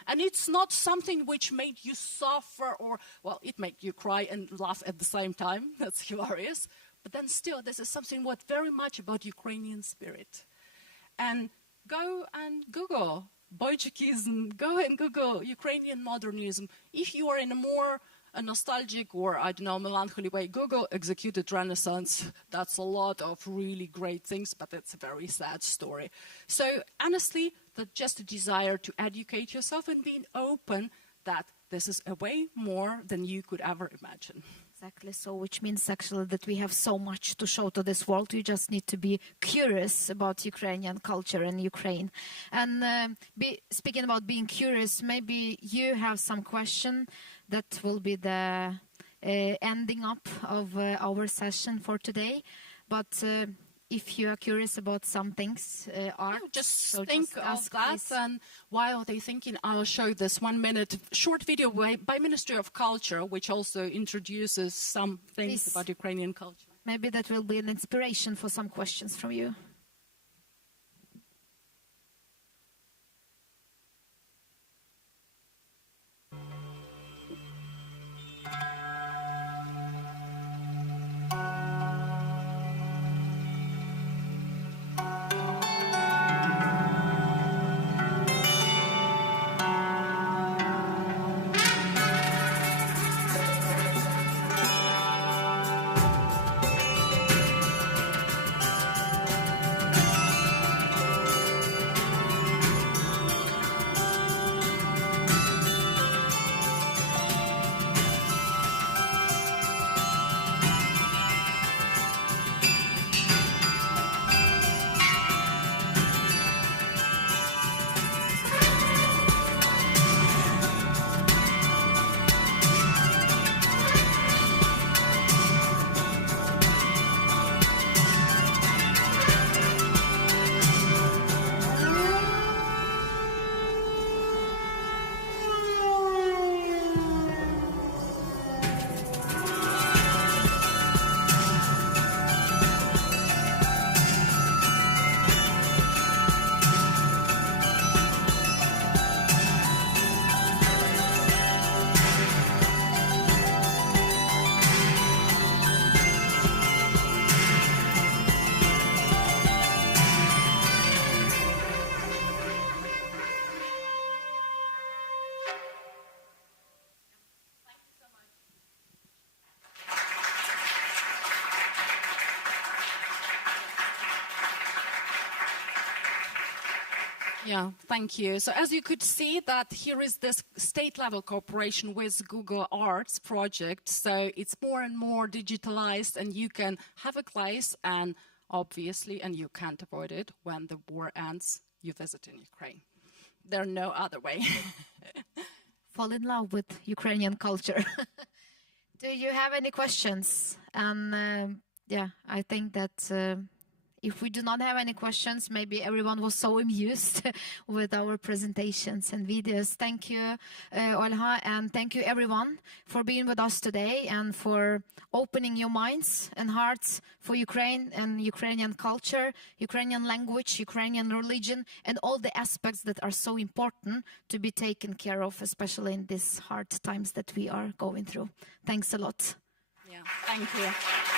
And it's not something which made you suffer or, well, it made you cry and laugh at the same time. That's hilarious. But then still, this is something what very much about Ukrainian spirit. And go and Google Boychukism, go and Google Ukrainian modernism. If you are in a more nostalgic or, I don't know, melancholy way, Google Executed Renaissance. That's a lot of really great things, but it's a very sad story. So honestly, that's just a desire to educate yourself and being open that this is a way more than you could ever imagine. Exactly, so which means actually that we have so much to show to this world. You just need to be curious about Ukrainian culture and Ukraine. And speaking about being curious, maybe you have some question that will be the ending up of our session for today. But if you are curious about some things, art. Just so think just of ask, that, please. and while they're thinking, I'll show this 1-minute short video by Ministry of Culture, which also introduces some things Please. about Ukrainian culture. Maybe that will be an inspiration for some questions from you. Yeah, thank you. So as you could see that here is this state-level cooperation with Google Arts project. So it's more and more digitalized, and you can have a class, and obviously, and you can't avoid it, when the war ends, you visit in Ukraine. There's no other way. Fall in love with Ukrainian culture. Do you have any questions? And yeah, I think that if we do not have any questions, maybe everyone was so amused with our presentations and videos. Thank you, Olha, and thank you everyone for being with us today and for opening your minds and hearts for Ukraine and Ukrainian culture, Ukrainian language, Ukrainian religion, and all the aspects that are so important to be taken care of, especially in these hard times that we are going through. Thanks a lot. Yeah, thank you.